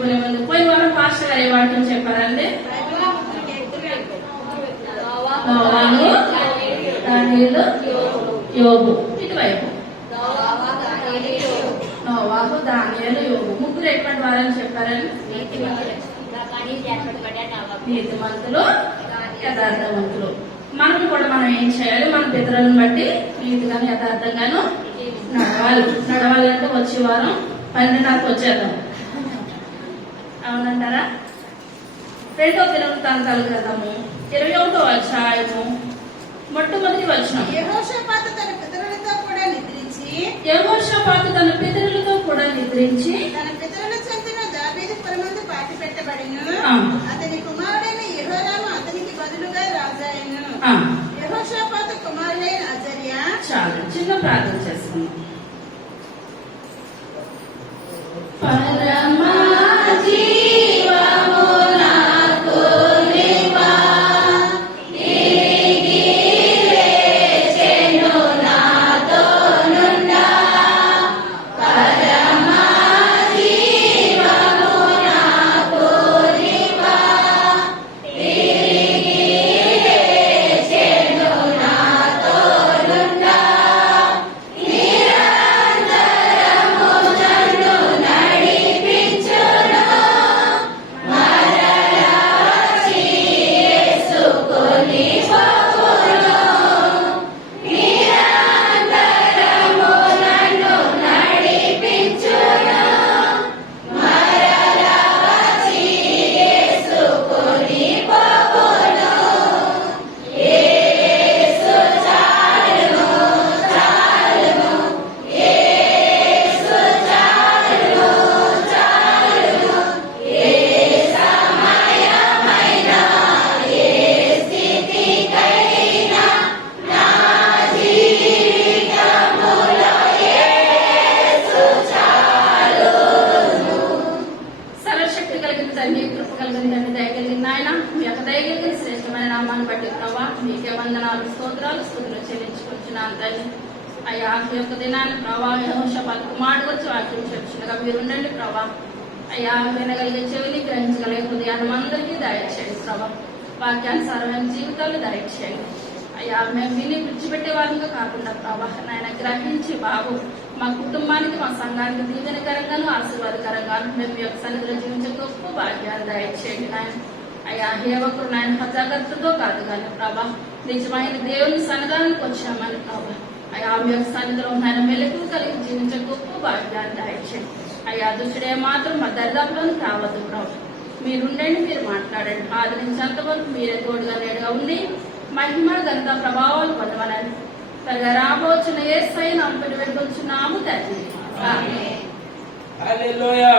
చెప్పుకునే ముందు పోయిన వారం పాస్టర్ గారు ఏ వాక్యం చెప్పారండి? నోవాహు, దానియేలు, యోబు. ఇటువైపు నోవాహు, దానియేలు, యోబు. ముగ్గురు ఎటువంటి వారని చెప్పారని? నీతిమంతులు, యథార్థవంతులు. మనం కూడా మనం ఏం చేయాలి? మన పితరులను బట్టి నీతిగాను యథార్థంగాను నడవాలంటే వచ్చే వారం 12:30 వచ్చేద్దాం. అవునంటారా? 2వ దినవృత్తాంతాల గ్రంథము 21వ అధ్యాయము మొట్టమొదటి వచనం. యెహోషాపాతు తన పితరులతో కూడా నిద్రించి తన పితరుల చెందిన దావీదు పురమందు పాతిపెట్టబడెను. అతని కుమారుడైన యెహోరాము అతనికి బదులుగా రాజాయెను. యెహోషాపాతు కుమారుడైన అజర్యా. చాలు, చిన్న ప్రార్థన చేసుకుందాం. స్తోత్రాలు స్తుతులు చెల్లించుకుంటున్నాను తండ్రి. అయ్యా ఈ యొక్క దినాన్ని ప్రభా యెహోషాపాతు కుమారుడు గురించి వాక్యం చెప్తుండగా మీరుండండి ప్రభా. అయ్యా వినగలిగే చెవిని గ్రహించగలిగే హృదయాన్ని అందరికీ దయచేయండి ప్రభా. వాక్యానుసారమైన జీవితాలు దయచేయండి అయ్యా. మేము విని విడిచిపెట్టే వారంగా కాకుండా ప్రభా నాయన గ్రహించి బాబు మా కుటుంబానికి మా సంఘానికి దీవెనకరంగాను ఆశీర్వాదకరంగాను మేము ఈ యొక్క సన్నిధిలో జీవించే గొప్ప భాగ్యాన్ని దయచేయండి నాయన. అయ్యా ఏ ఒక్కరు నాయన అజాగ్రత్తతో కాదు కానీ ప్రభా నిజమైన దేవుని సన్నిధానానికి వచ్చామని ప్రభా అయ్యా మీ యొక్క సన్నిధిలో నాయన మెలకు కలిగి జీవించే గొప్ప భాగ్యాన్ని దయచేయండి అయ్యా. దుష్టుడే మాత్రం మా దరిదాపులోకి రావద్దు ప్రభా. మీరుండండి, మీరు మాట్లాడండి. ఆదరించేంత వరకు మీరే తోడుగా నేడుగా ఉండి మహిమ ఘనత ప్రభావాలు పొందమని త్వరగా రాబోచున్న యేసయ్య నామమున వేడుకొంచున్నాము తండ్రి. ఆమేన్. హల్లెలూయా.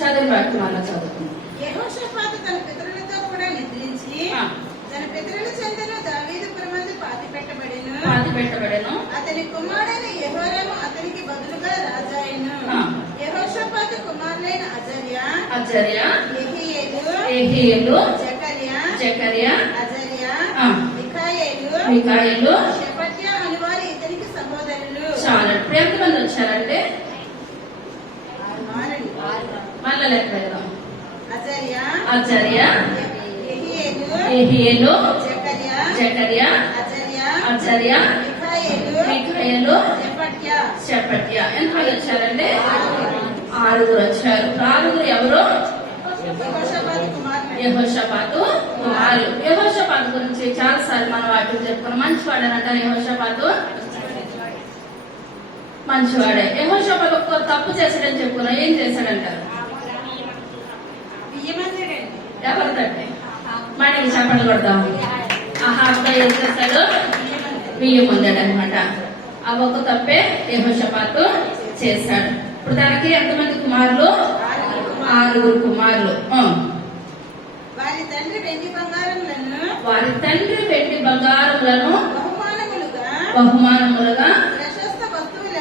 చదివి బట్టి మళ్ళా చదువుకుందాం. యెహోషాపాతు తన పితరులతో కూడా నిద్రించి తన పితరుల చెందిన దావీదు పురమందు పాతిపెట్టబడెను. అతని కుమారుడైన యెహోరాము అతనికి బదులుగా రాజాయెను. యెహోషాపాతు కుమారులైన అజర్యా, యెహీయేలు, జకర్యా, అజర్యా, మికాయేలు, షెఫట్యా అనువారు ఇతనికి సహోదరులు. చాలా ఎంతమంది వచ్చారంటే మళ్ళా లెక్క పెడదాం. అజర్యా, యెహీయేలు, జకర్యా, అజర్యా, మికాయేలు, షెఫట్యా. ఎంతమంది వచ్చారంటే 6 వచ్చారు. 6 ఎవరు? యెహోషాపాతు కుమారులు. యెహోషాపాతు గురించి చాలా సార్లు మనం వాటిని చెప్పుకున్నాం. మంచివాడని అంటారు యెహోషాపాతు, మంచివాడే. యెహోషాపాతు ఒక్క తప్పు చేశాడని చెప్పుకున్నాం. ఏం చేశాడంటారు? ఎవరు తట్టే మళ్ళీ చప్పట్లు కొడతాం. అహాబ్గా ఏం చేస్తాడు? బియ్యం పొందాడు అనమాట. ఆ ఒక్క తప్పే యెహోషాపాతు చేశాడు. ఇప్పుడు దానికి ఎంతమంది కుమారులు? 6 కుమారులు. వారి తండ్రి వెండి బంగారములను బహుమానములుగా ప్రశస్త వస్తువులు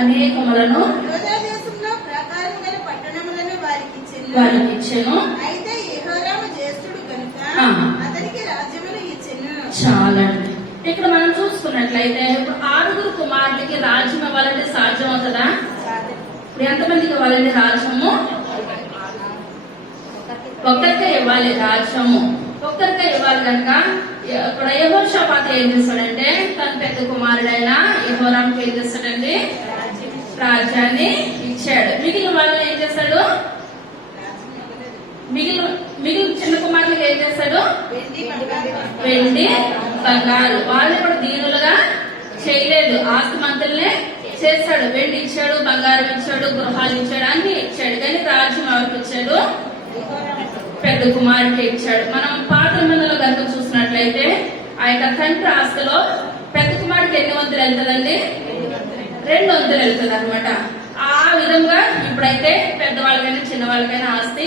అనేకములను యూదా దేశంలో ప్రాకారం గల పట్టణములను వారికి ఇచ్చెను. అయితే యెహోరాము జ్యేష్ఠుడు కనుక అతనికి రాజ్యమును ఇచ్చెను. చాలండి. ఇక్కడ మనం చూసుకున్నట్లయితే ఇప్పుడు 6 కుమారులకి రాజ్యం ఇవ్వాలంటే సాధ్యం అవుతుందా? ఇప్పుడు ఎంతమందికి ఇవ్వాలండి రాజ్యము? ఒక్కరికే ఇవ్వాలి రాజ్యము, ఒక్కరికే ఇవ్వాలి కనుక ఇక్కడ యెహోషాపాతు ఏం చేస్తాడంటే తన పెద్ద కుమారుడైన యెహోరాముకి ఏం చేస్తాడండి? రాజ్యాన్ని ఇచ్చాడు. మిగిలిన వాళ్ళని ఏం చేస్తాడు? మిగిలిన చిన్న కుమారులకు ఏం చేస్తాడు? వెండి బంగారు. వాళ్ళని కూడా దీనులుగా చేయలేదు, ఆస్తిమంతుల్నే చేశాడు. వెండి ఇచ్చాడు, బంగారం ఇచ్చాడు, గృహాలు ఇచ్చాడు, అన్ని ఇచ్చాడు. కానీ రాజ్యం ఎవరికి ఇచ్చాడు? పెద్ద కుమారుడికి ఇచ్చాడు. మనం పాత నిబంధనలో కనుక చూసినట్లయితే ఆ యొక్క తండ్రి ఆస్తిలో పెద్ద కుమారుడికి ఎన్ని వంతులు వెళ్తుందండి? 2 వంతులు వెళ్తుంది అనమాట. ఆ విధంగా ఇప్పుడైతే పెద్దవాళ్ళకైనా చిన్నవాళ్ళకైనా ఆస్తి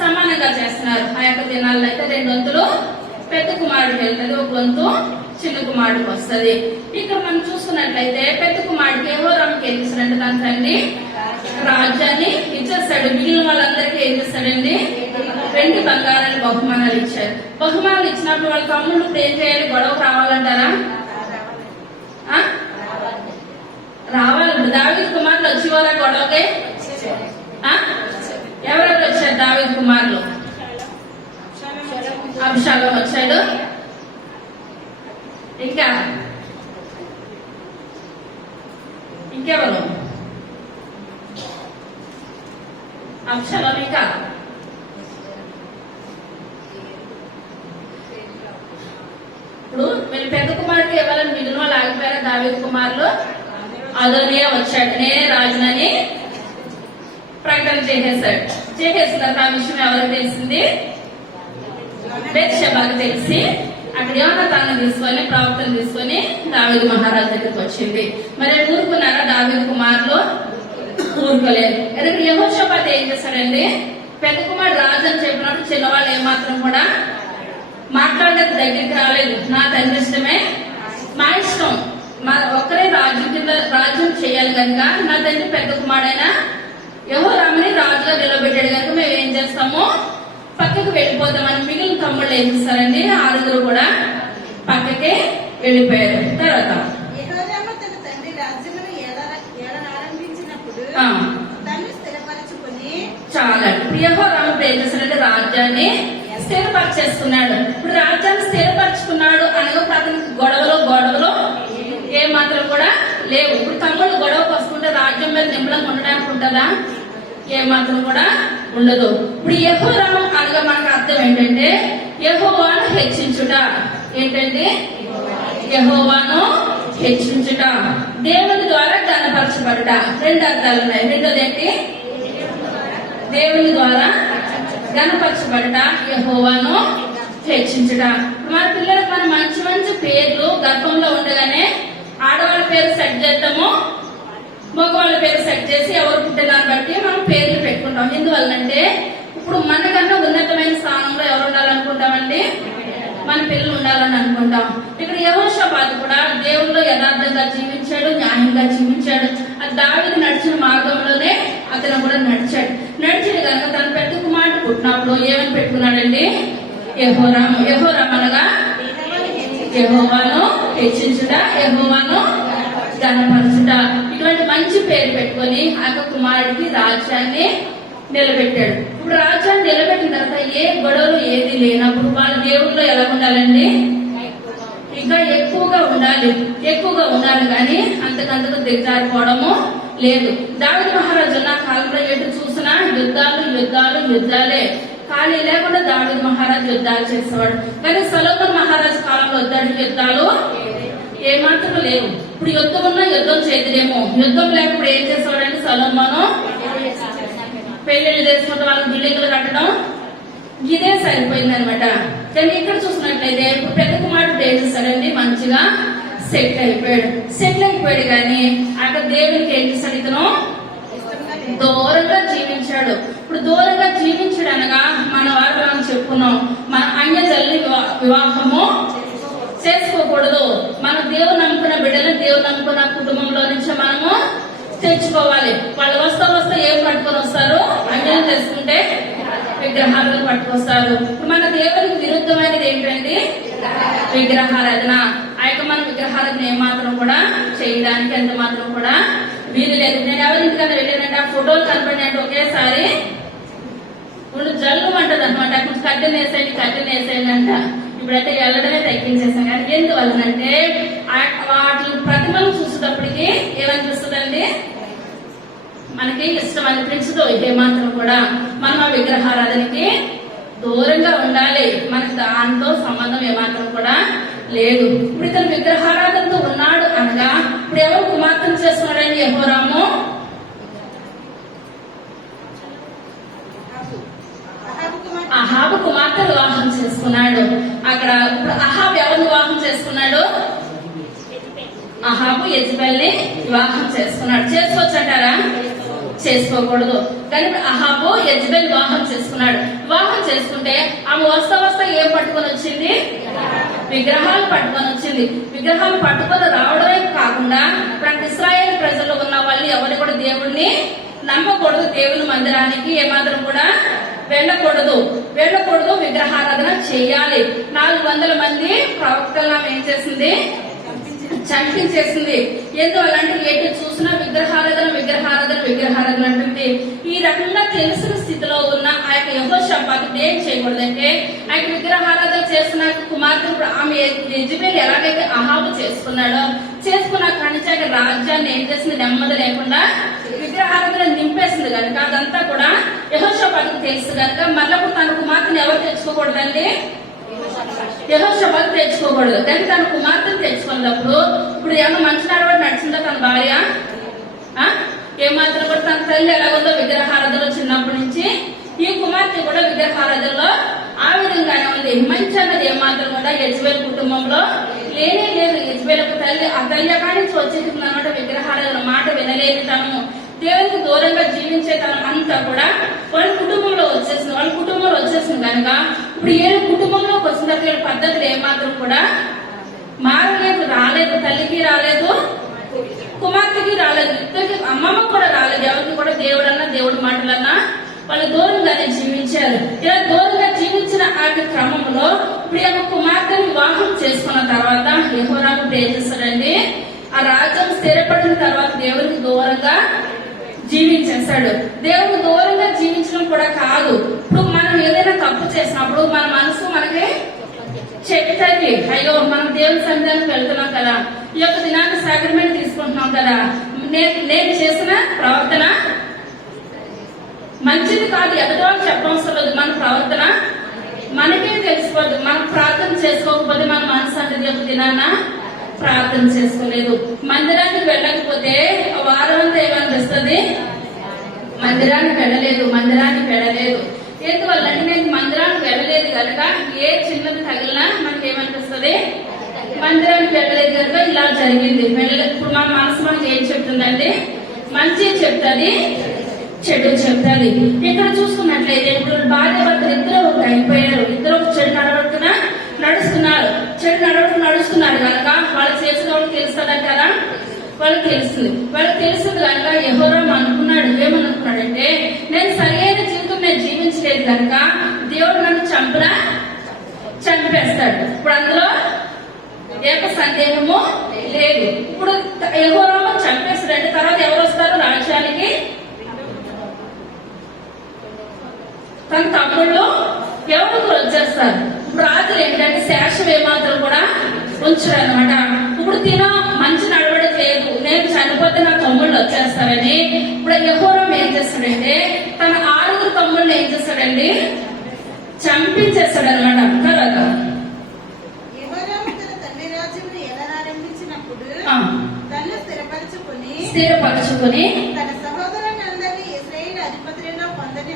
సమానంగా చేస్తున్నారు. ఆ యొక్క దినాల్లో అయితే 2 వంతులు పెద్ద కుమారుడికి వెళ్తుంది, 1 వంతు చిన్న కుమారుడికి వస్తుంది. ఇక్కడ మనం చూసుకున్నట్లయితే పెద్ద కుమారుడికి యెహోరాముకి ఏం చేస్తాడంటే తన తండ్రి రాజ్యాన్ని ఇచ్చేస్తాడు. మిగిలిన వాళ్ళందరికీ ఏం చేస్తాడండి? వెండి బంగారాన్ని బహుమానాలు ఇచ్చారు. బహుమానాలు ఇచ్చినప్పుడు వాళ్ళ తమ్ముళ్ళు ఇప్పుడు ఏం చేయాలి? గొడవకు రావాలంటారా? రావాలి. దావీదు కుమారులు వచ్చేవారా గొడవకి? ఎవరెవరు వచ్చారు దావీదు కుమారులు? అబ్షాలోము వచ్చాడు. ఇంకెవరు? అబ్షాలోము. ఇంకా ఇప్పుడు వీళ్ళు పెద్ద కుమారుడికి ఇవ్వాలని మిగిలిన వాళ్ళు ఆగిపోయారా? దావీదు కుమారులు అదోనియా వచ్చాడు, నేనే రాజునని ప్రకటన చేసేసాడు. చేసేసిన తర్వాత ఆ విషయం ఎవరికి తెలిసింది? బెత్షెబాకు తెలిసి అక్కడ యోనాతాను తీసుకొని ప్రవక్తను తీసుకొని దావీదు మహారాజు దగ్గరికి వచ్చింది. మరి ఊరుకున్నారా దావీదు కుమారులు? ఊరుకోలేదు. ఎందుకంటే యెహోషాపాతు ఏం చేశాడండి? పెద్ద కుమారుడు రాజు అని చెప్పినప్పుడు చిన్నవాళ్ళు ఏమాత్రం కూడా మాట్లాడడానికి దగ్గరికి రాలేదు. నా తండ్రి ఇష్టమే మా ఇష్టం, మా ఒక్కరే రాజ్యం కింద రాజ్యం చేయాలి కనుక నా తండ్రి పెద్ద కుమారుడైన యెహోరాముని రాజుగా నిలబెట్టాడు కనుక మేము ఏం చేస్తాము? పక్కకు వెళ్ళిపోతామని మిగిలిన తమ్ముళ్ళు ఏం చేస్తారండి? 6 కూడా పక్కకే వెళ్ళిపోయారు. తర్వాత యెహోరాము తన తండ్రి రాజ్యమును ఏలనారంభించినప్పుడు తను స్థిరపరచుకొని చాలా యెహోరాము ఏం చేస్తాడంటే రాజ్యాన్ని స్థిరపరచేసుకున్నాడు. ఇప్పుడు రాజ్యాన్ని స్థిరపరచుకున్నాడు అనగా అతనికి గొడవలు ఏ మాత్రం కూడా లేవు. ఇప్పుడు తమ్ముడు గొడవకు వస్తుంటే రాజ్యం మీద నిమ్మలంగా ఉండడానికి ఉంటుందా? ఏ మాత్రం కూడా ఉండదు. ఇప్పుడు యెహోరాము అనగా మనకు అర్థం ఏంటంటే యెహోవాను హెచ్చించుట. ఏంటంటే యెహోవాను హెచ్చించుట, దేవుని ద్వారా ఘనపరచబడుట. 2 అర్థాలు ఉన్నాయి. రెండోది ఏంటి? దేవుని ద్వారా ఘనపరచబడుట, యెహోవాను హెచ్చించుట. మన పిల్లలకు మనం మంచి మంచి పేర్లు గర్భంలో ఉండగానే ఆడవాళ్ళ పేరు సెట్ చేస్తాము, మగవాళ్ళ పేరు సెట్ చేసి ఎవరు పుట్టినాన్ని బట్టి మనం పేర్లు పెట్టుకుంటాం. ఎందువల్లంటే ఇప్పుడు మనకన్నా ఉన్నతమైన స్థానంలో ఎవరు ఉండాలనుకుంటామండి? మన పిల్లలు ఉండాలని అనుకుంటాం. ఇక్కడ యెహోషాపాతు కూడా దేవుల్లో యథార్థంగా జీవించాడు, న్యాయంగా జీవించాడు. అది దావీదు నడిచిన మార్గంలోనే అతను కూడా నడిచాడు కనుక తన పెద్ద కుమారుడు పుట్టినప్పుడు ఏమని పెట్టుకున్నాడండి? యెహోరాము. యెహోరాము అనగా యెహోవాను హెచ్చించుట, యెహోవాను ఘనపరచుట. ఇటువంటి మంచి పేరు పెట్టుకొని ఆ కుమారుడికి రాజ్యాన్ని నిలబెట్టాడు. ఇప్పుడు రాజ్యాన్ని నిలబెట్టిన తర్వాత ఏ గొడవలు ఏది లేనప్పుడు వాళ్ళ దేవుడిలో ఎలా ఉండాలండి? ఇంకా ఎక్కువగా ఉండాలి కానీ అంతకంతకు దిగజారిపోవడము లేదు. దావీదు మహారాజు ఉన్న కాలంలో ఎటు చూసినా యుద్ధాలే, ఖాళీ లేకుండా దావీదు మహారాజు యుద్ధాలు చేసేవాడు. కానీ సొలొమోను మహారాజు కాలంలో యుద్ధాలు ఏమాత్రం లేవు. ఇప్పుడు యుద్ధం ఉన్నా యుద్ధం చేయలేము. యుద్ధం లేకపోతే ఏం చేసేవాడంటే సొలొమోను పెళ్లిళ్ళు చేసుకుంటే వాళ్ళకి బిల్డింగ్లు కట్టడం ఇదే సరిపోయింది అనమాట. కానీ ఇక్కడ చూసినట్లయితే ఇప్పుడు పెద్ద కుమారుడు ఏం చేస్తాడండి? మంచిగా సెటిల్ అయిపోయాడు కానీ అక్కడ దేవునికి ఏం చేస్తాడు? ఇతను దూరంగా జీవించాడు. ఇప్పుడు దూరంగా జీవించాడు అనగా మన వారు మనం చెప్పుకున్నాం, మన అన్యజనుల వివాహము చేసుకోకూడదు. మన దేవుడు నమ్ముకున్న బిడ్డలను దేవుడు నమ్ముకున్న కుటుంబంలో నుంచి మనము తెచ్చుకోవాలి. వాళ్ళు వస్తా ఏం పట్టుకొని వస్తారు? అన్యాయం చేసుకుంటే విగ్రహాలను పట్టుకొస్తారు. మన దేవునికి విరుద్ధమైనది ఏంటండి? విగ్రహారాధన. ఆ యొక్క మన విగ్రహారాధన ఏమాత్రం కూడా చేయడానికి ఎంత మాత్రం కూడా వీలు లేదు. నేను ఎవరింటికన్నా వెళ్ళానంటే ఆ ఫోటోలు కనపడినట్టు ఒకేసారి ఇప్పుడు జల్లు అంటది అనమాట. కొంచెం కట్టెను వేసేయండి అంట. ఇప్పుడైతే వెళ్ళడమే తగ్గించేసాం. కానీ ఎందువల్లనంటే వాటి ప్రతిమను చూసేటప్పటికి ఏమనిపిస్తుందండి, మనకి ఇష్టం అనిపించదు. ఏమాత్రం కూడా మనం ఆ విగ్రహారాధనకి దూరంగా ఉండాలి. మనకి దాంతో సంబంధం ఏమాత్రం కూడా లేదు. ఇప్పుడు ఇతను విగ్రహారాధనతో ఉన్నాడు అనగా ఇప్పుడు ఎవరు కుమార్తెను చేసుకున్నాడండి? యెహోరాము అహాబు కుమార్తె వివాహం చేసుకున్నాడు. అక్కడ ఇప్పుడు అహాబు ఎవరు వివాహం చేసుకున్నాడు? అహాబు యెజబెల్ని వివాహం చేసుకున్నాడు. చేసుకోవచ్చంటారా? చేసుకోకూడదు. కానీ అహాబు యెజబెల్ వివాహం చేసుకున్నాడు. వివాహం చేసుకుంటే ఆమె వస్తా ఏం పట్టుకొని వచ్చింది? విగ్రహాలు పట్టుకొని వచ్చింది. విగ్రహాలు పట్టుకొని రావడమే కాకుండా ఇప్పుడు ఇశ్రాయేలు ప్రజల్లో ఉన్న వాళ్ళు ఎవరు కూడా దేవుడిని నమ్మకూడదు. దేవుని మందిరానికి ఏమాత్రం కూడా వెళ్ళకూడదు. విగ్రహారాధన చేయాలి. 400 మంది ప్రవక్తలను ఏం చేసింది? చంపించేసింది. ఎందువల్లంటే ఎటు చూసినా విగ్రహారాధన అంటుంది. ఈ రకంగా తెలిసిన స్థితిలో ఉన్న ఆ యొక్క యెహోషాపాతు ఏం చేయకూడదంటే ఆ యొక్క విగ్రహారాధన చేస్తున్న కుమార్తె ఆమె యెజబెల్ ఎలాగైతే అహాబు చేసుకున్న కానీ రాజ్యాన్ని ఏం చేసింది? నెమ్మది లేకుండా విగ్రహారాధన నింపేసింది కనుక అదంతా కూడా యెహోషాపాతుకు తెలుసు కనుక మళ్ళీ తన కుమార్తెను ఎవరు తెచ్చుకోకూడదండి? యెహోషాపాతు తెచ్చుకోకూడదు. కానీ తన కుమార్తెను తెచ్చుకున్నప్పుడు ఇప్పుడు ఏమన్నా మంచి నడవడి నడిచిందా తన భార్య? ఏమాత్రం కూడా తన తల్లి ఎలాగుందో విగ్రహారాధనలో చిన్నప్పటి నుంచి ఈ కుమార్తె కూడా విగ్రహారాధనలో ఆ విధంగానే ఉంది. మంచి అన్నది ఏమాత్రం కూడా యెజబెల్ కుటుంబంలో లేనే లేదు. యెజబెల్ ఆ తల్లి అక్కడి నుంచి వచ్చేసింది అనమాట. విగ్రహారాధన మాట వినలేని తనము, దేవునికి దూరంగా జీవించే తనం అంతా కూడా వాళ్ళ కుటుంబంలో వచ్చేసింది కనుక ఇప్పుడు ఏ కుటుంబంలోకి వచ్చిన పద్ధతులు ఏమాత్రం కూడా రాలేదు. తల్లికి రాలేదు, కుమార్తెకి రాలేదు, ఇద్దరికి అమ్మమ్మ కూడా రాలేదు. ఎవరికి కూడా దేవుడి మాటలన్నా వాళ్ళు దూరంగానే జీవించారు. ఇలా దూరంగా జీవించిన ఆ క్రమంలో ఇప్పుడు ఒక కుమార్తెను వివాహం చేసుకున్న తర్వాత యెహోరాము ఏం చేస్తాడండి? ఆ రాజ్యం స్థిరపడిన తర్వాత దేవునికి దూరంగా జీవించేస్తాడు. దేవునికి దూరంగా జీవించడం కూడా కాదు. ఇప్పుడు మనం ఏదైనా తప్పు చేసినప్పుడు మన మనసు మనకి చెప్తుంది, అయ్యో మనం దేవుని సన్నిధానికి వెళ్తున్నాం కదా, ఈ యొక్క దినాన్ని సాక్రమెంట్ తీసుకుంటున్నాం కదా, నేను చేసిన ప్రవర్తన మంచిది కాదు, ఎదటోళ్ళు చెప్పవసరం లేదు. మన ప్రవర్తన మనకే తెలిసిపోద్దు. మనం ప్రార్థన చేసుకోకపోతే మన మనసు అంటే ఒక దినాన ప్రార్థన చేసుకోలేదు. మందిరానికి వెళ్ళకపోతే వారం అంతా ఏమనిపిస్తుంది? మందిరానికి వెళ్ళలేదు. ఎందువల్లంటే నేను మందిరానికి వెళ్ళలేదు కనుక ఏ చిన్నది తగిలినా మనకి ఏమనిపిస్తుంది? మందిరానికి వెళ్ళలేదు కనుక ఇలా జరిగింది. ఇప్పుడు మన మనసు మనకి ఏం చెప్తుందండి? మంచి చెప్తుంది, చెడు చెప్తుంది. ఇక్కడ చూసుకున్నట్లయితే ఇప్పుడు భార్య భర్తలు ఇద్దరు అయిపోయారు. ఇద్దరు చెడు నడవడుతున్నా నడుస్తున్నారు కనుక వాళ్ళు చేసిన వాళ్ళకి తెలుస్తుందంటారా? వాళ్ళకి తెలుస్తుంది కనుక యెహోరాము ఏమనుకున్నాడంటే నేను సరైన జీవితం జీవించలేదు కనుక దేవుడు నన్ను చంపేస్తాడు. ఇప్పుడు అందులో ఏక సందేహము లేదు. ఇప్పుడు యెహోరాము చంపేస్తాడంటే తర్వాత ఎవరు వస్తారు రాజ్యానికి? తన తమ్ముళ్ళు ఎవరు వచ్చేస్తారు. ఇప్పుడు రాజులు ఏంటంటే శేషం ఏమాత్రం కూడా ఉంచరు అనమాట. ఇప్పుడు మంచి నడవడం లేదు, నేను చనిపోతే నా తమ్ముళ్ళు వచ్చేస్తారని ఇప్పుడు యెహోరాము ఏం చేస్తాడంటే తన 6 తమ్ముళ్ళని ఏం చేస్తాడండి? చంపించేస్తాడు అనమాట. తర్వాత యెహోరాము తన తండ్రి రాజ్యమును ఏలనారంభించినప్పుడు తన్ను స్థిరపరచుకొని తన సహోదరులందరినీ ఇశ్రాయేలు అధిపతులలో కొందరిని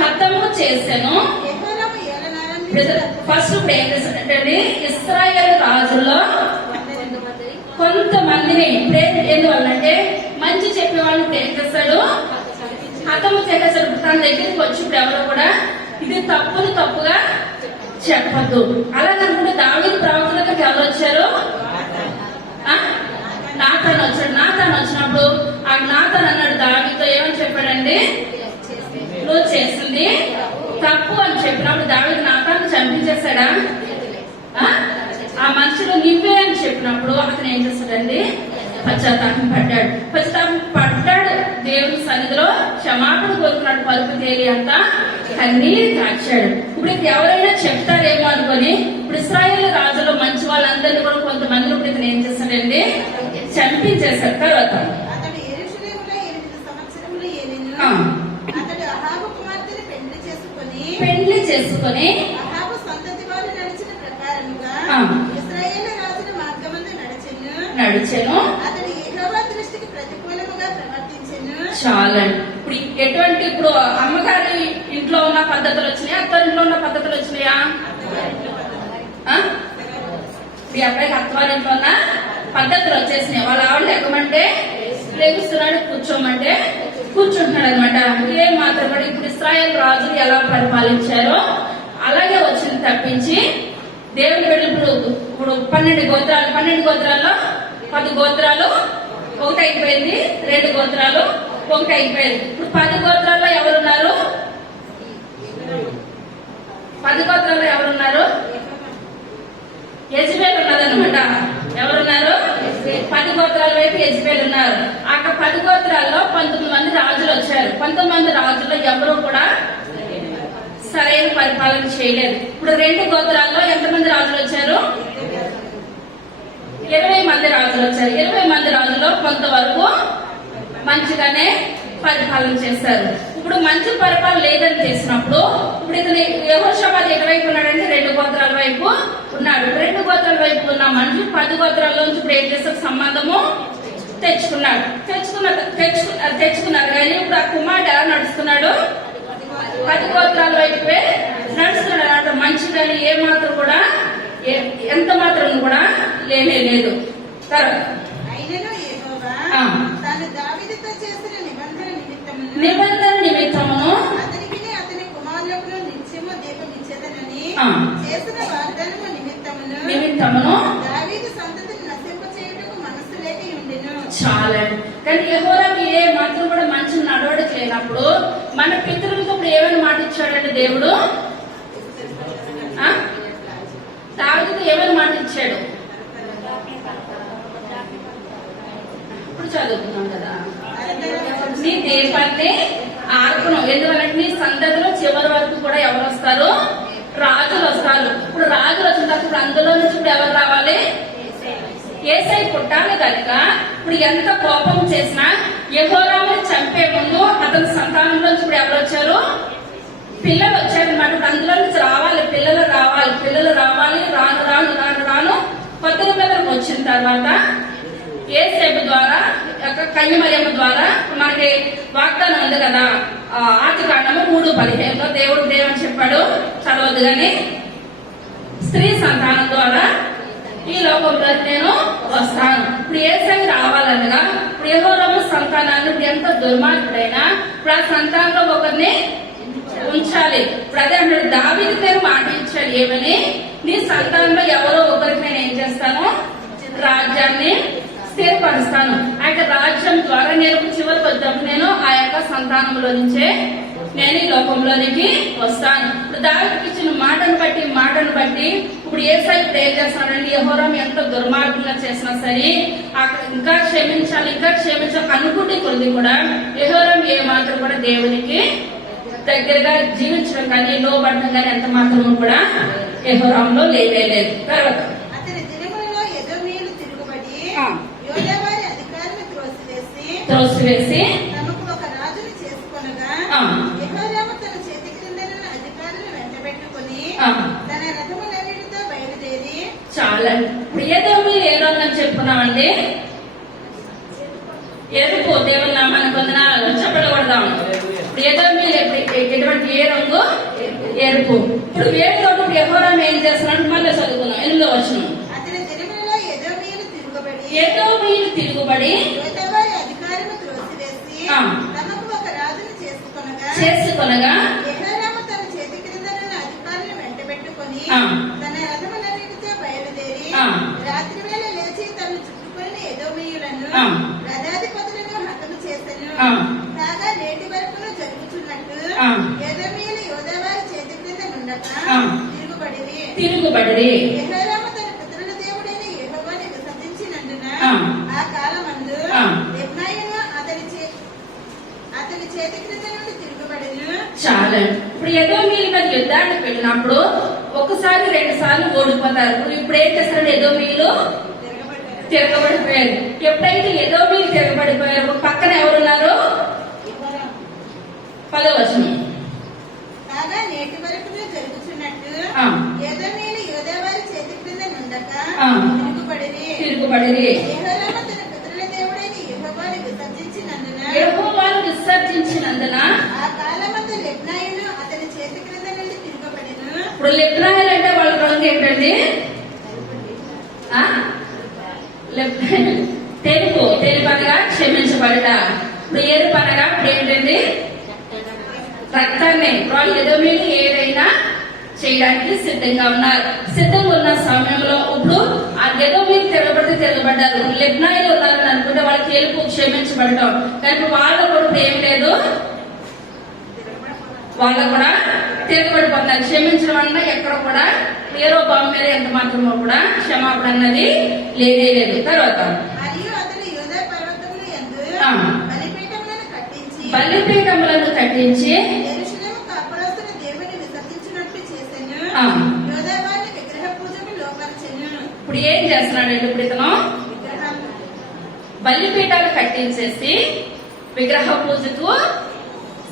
హతము చేసెను. యెహోరాము ఏలనారంభించినప్పుడు ఫస్ట్ ఇప్పుడు ఏం చేస్తాడంటే ఇశ్రాయేలు రాజుల్లో కొంతమందిని ఎందువల్లంటే మంచి చెప్పేవాళ్ళు ఇప్పుడు ఏం చేస్తాడు? హతము చేసేస్తాడు. తన దగ్గరికి వచ్చి ఇప్పుడు ఎవరో కూడా ఇది తప్పుగా చెప్పద్దు. అలాగనుకుంటే దావీదు ప్రవక్త దగ్గరికి ఎవరు వచ్చారు? నాతాను వచ్చాడు. నాతాను వచ్చినప్పుడు ఆ నాతాను అన్నాడు దావీదుతో ఏమని చెప్పాడండి? నువ్వు చేసింది తప్పు అని చెప్పినప్పుడు దావీదు నాతాను చంపించేశాడా? ఆ మనుషులు నువ్వే అని చెప్పినప్పుడు అతను ఏం చేస్తాడండి? పశ్చాత్తాపం పడ్డాడు. దేవుని సన్నిధిలో క్షమాపణ కోరుకున్నాడు. పలుపు తేలి అంతా కన్నీరు కాచాడు. ఇప్పుడు ఇది ఎవరైనా చెప్తారేమో అనుకొని ఇప్పుడు ఇశ్రాయేలు రాజులో మంచి వాళ్ళందరినీ కూడా కొంతమంది ఇప్పుడు ఇతను ఏం చేశాడండి, చంపించేశాడు. తర్వాత అతడు యెరూషలేములో 8 సంవత్సరములు ఏలెను. అతడు అహాబు కుమార్తెను పెండ్లి చేసుకొని అహాబు సంతతి వారు నడిచిన ప్రకారముగా ఇశ్రాయేలు రాజుల మార్గమందు నడిచెను. అతడు యెహోవా దృష్టికి ప్రతికూలముగా ప్రవర్తించెను. చాలండి. ఇప్పుడు ఎటువంటి ఇప్పుడు అమ్మగారి ఇంట్లో ఉన్న పద్ధతులు వచ్చినాయా, అత్తారింట్లో ఉన్న పద్ధతులు వచ్చినాయా? ఈ అబ్బాయికి అత్తవారింట్లో ఉన్న పద్ధతులు వచ్చేసినాయి. వాళ్ళ ఆవిడ ఎక్కమంటే లెగుస్తున్నాడు, కూర్చోమంటే కూర్చుంటున్నాడు అనమాట. ఏం మాత్రం కూడా ఇప్పుడు ఇశ్రాయేలు రాజులు ఎలా పరిపాలించారో అలాగే వచ్చింది తప్పించి దేవుని బిడ్డలు ఇప్పుడు 12 గోత్రాల్లో 10 గోత్రాలు ఒకటి అయిపోయింది, 2 గోత్రాలు ఒకటి అయిపోయింది. ఇప్పుడు 10 గోత్రాల్లో ఎవరున్నారు? 10 గోత్రాల్లో ఎవరున్నారు? యెజబెల్ ఉన్నదన్నమాట. ఎవరున్నారు? 10 గోత్రాల వైపు యెజబెల్ ఉన్నారు. అక్కడ 10 గోత్రాల్లో 19 మంది రాజులు వచ్చారు. 19 మంది రాజుల్లో ఎవరు కూడా సరైన పరిపాలన చేయలేదు. ఇప్పుడు 2 గోత్రాల్లో ఎంతమంది రాజులు వచ్చారు? 20 మంది రాజులు వచ్చారు. 20 మంది రాజుల్లో కొంతవరకు మంచిగానే పరిపాలన చేశారు. ఇప్పుడు మంచి పరిపాలన లేదని తెలిసినప్పుడు ఇప్పుడు ఇతను యెహోషాపాతు ఎటువైపు ఉన్నాడంటే 2 గోత్రాల వైపు ఉన్నాడు. 2 గోత్రాల వైపు ఉన్న మనిషి 10 గోత్రాల్లోంచి ఇప్పుడు ఏం చేస్తారు, సంబంధము తెచ్చుకున్నారు. కానీ ఇప్పుడు ఆ కుమారుడు ఎలా నడుస్తున్నాడు? 10 గోత్రాల వైపే నడుస్తున్నాడు అన్నమాట. మంచి కానీ ఏ మాత్రం కూడా ఎంత మాత్రం కూడా లేదు. తర్వాత అయినను యెహోవా తాను దావీదుతో చేసిన నిబంధన నిమిత్తమును అతనికిని అతని కుమారులకు నిత్యము దీపం ఇచ్చేదనని చేసిన వాగ్దానము నిమిత్తమును దావీదు సంతతిని నశింపచేయుటకు మనస్సు లేక ఉండెను. చాలండి. కానీ యెహోరాము ఏ మాత్రం కూడా మంచి నడవడిక లేనప్పుడు మన పితరులతో ఇప్పుడు ఏమైనా మాట ఇచ్చాడండి దేవుడు? దావీదుతో ఏమైనా మాట ఇచ్చాడు? ఇప్పుడు చదువుకున్నాం కదా, నీ దీపాన్ని ఆర్పణం. ఎందుకంటే నీ సంతతిలో చివరి వరకు కూడా ఎవరు వస్తారు? రాజులు వస్తారు. ఇప్పుడు రాజులు వచ్చినప్పుడు అందులో నుంచి ఇప్పుడు ఎవరు రావాలి? యేసై పుట్టాలి కనుక ఇప్పుడు ఎంత కోపం చేసినా యెహోరాముని చంపే ముందు అతని సంతానంలోంచి ఇప్పుడు ఎవరు వచ్చారు? పిల్లలు వచ్చారన్నమాట. ఇప్పుడు అందులో నుంచి పిల్లలు రావాలి. రాను కొద్ది పిల్లలకు వచ్చిన తర్వాత యేసేపు ద్వారా కన్యమరియమ్మ ద్వారా మనకి వాగ్దానం ఉంది కదా, ఆదికాండము 3:15లో దేవుడు దేవని చెప్పాడు, చదవద్దు గాని, స్త్రీ సంతానం ద్వారా ఈ లోకంలో నేను వస్తాను. ఇప్పుడు యేసై రావాలనగా ఇప్పుడు యెహోరాము సంతానాన్ని ఇప్పుడు ఎంత దుర్మార్గుడైనా ఇప్పుడు ఆ సంతానంలో ఒకరిని ఉంచాలి. ఇప్పుడు అదే అన్నాడు, దావీదు నేను మాట ఇచ్చాడు ఏమని, నీ సంతానంలో ఎవరో ఒకరికి నేను ఏం చేస్తాను, రాజ్యాన్ని స్థిరపరుస్తాను. ఆ యొక్క రాజ్యం ద్వారా నేను చివరికి వచ్చినప్పుడు నేను ఆ యొక్క సంతానంలో నుంచే నేను ఈ లోకంలోనికి వస్తాను. ఇప్పుడు దావీదుకి ఇచ్చిన మాటను బట్టి ఇప్పుడు యేసయ్య ఇప్పుడు ఏం చేస్తున్నాడండి, యెహోరాము ఎంత దుర్మార్గంగా చేసినా సరే అక్కడ ఇంకా క్షమించాలి అనుకుంటే కొద్ది కూడా యెహోరాము ఏ మాత్రం కూడా దేవునికి దగ్గరగా జీవించడం కానీ లోబడడం కానీ ఎంత మాత్రం కూడా యెహోరాములో లేదు. తర్వాత అతని దినములలో ఎదోమీయులు తిరుగుబడి యోధావారి అధికారులను త్రోసివేసి తమకు ఒక రాజుని చేసుకొనగా యెహోరాము తన చేతి క్రిందనున్న అధికారులను వెంటబెట్టుకుని తన రథములన్నిటితో బయలుదేరి చాలండి. ఇప్పుడు ఎదోమీయులు ఏ రోజులని చెప్పుకున్నామండి, ఎరుపు. దేవుని నామానికి వందనాలు చెప్పకూడదాం. ఇప్పుడు ఎదోమీయులు ఎటువంటి ఏ రంగు? ఎరుపు. ఇప్పుడు వేడుకప్పుడు యెహోరాము ఏం చేస్తున్నాడు మళ్ళీ చదువుకున్నాం 8వ వచనం. అతని దినములలో ఎదోమీయులు తిరుగుబడి యోధావారి అధికారులను త్రోసివేసి తమకు ఒక రాజుని చేసుకొనగా యెహోరాము తన చేతి క్రిందనున్న అధికారులను వెంటబెట్టుకుని తన రథములన్నిటితో బయలుదేరి రాత్రి వేళ లేచి తను చుట్టుకుని ఎదోమీయులను రథాధిపతులను హతము చేసెను. కాగా నేటి వరకు జరుగుతున్నట్టు ఎదోమీయులు యోధావారి చేతి క్రింద నుండక తిరుగుబడిరి. యెహోరాము తన పితరుల దేవుడైన యెహోవాని విసర్జించినందున ఆ కాలమందు ఎదోమీయుల మీద యుద్ధానికి వెళ్ళినప్పుడు ఒకసారి 2 సార్లు ఓడిపోతారు. ఇప్పుడు ఏం చేస్తారంటే ఎదోమీయులు తిరగబడిపోయారు. ఎప్పుడైతే ఎదోమీయులు తిరగబడిపోయారు పక్కన ఎవరున్నారు? 10వ వచనం. కాగా నేటి వరకు జరుగుతున్నట్టు ఎదోమీయులు యోధావారి చేతి క్రింద నుండక తిరుగుబడిరి. యెహోవా తన పితరుల దేవుడైన యెహోవాను విసర్జించినందున ఆ కాలమందు లెబ్నాయును అతని చేతి క్రింద నుండి తిరగబడెను. ఇప్పుడు లెబ్నాయులు అంటే వాళ్ళ రంగు ఏంటండి? తెలుపు అనగా క్షమించబడట. ఇప్పుడు ఎరుపు అనగా ఇప్పుడు ఏంటండి? రక్తాన్ని. వాళ్ళు ఎదోమీయులు ఏదైనా చేయడానికి సిద్ధంగా ఉన్న సమయంలో ఇప్పుడు ఆ ఎదోమీయులు తిరగబడ్డారు. లెబ్నాయులు ఉన్నారని అనుకుంటే వాళ్ళకి తెలుపు క్షమించబడటం. కానీ వాళ్ళ కూడా ఏం లేదు, వాళ్ళు కూడా తిరగబడిపోతారు. క్షమించడం అన్నా ఎక్కడ కూడా ఏరో బాంబు మీద ఎంత మాత్రమో కూడా క్షమాపణ అన్నది లేనే లేదు. తర్వాత బలిపీఠములను కట్టించి యెరూషలేము కాపురస్తుల దేవుని విసర్జించినట్టు చేసెను. యోధావారిని విగ్రహ పూజకు లోపరిచెను. ఇప్పుడు ఏం చేస్తున్నాడండి? ఇప్పుడు ఇతను బలిపీఠాలు కట్టించేసి విగ్రహ పూజకు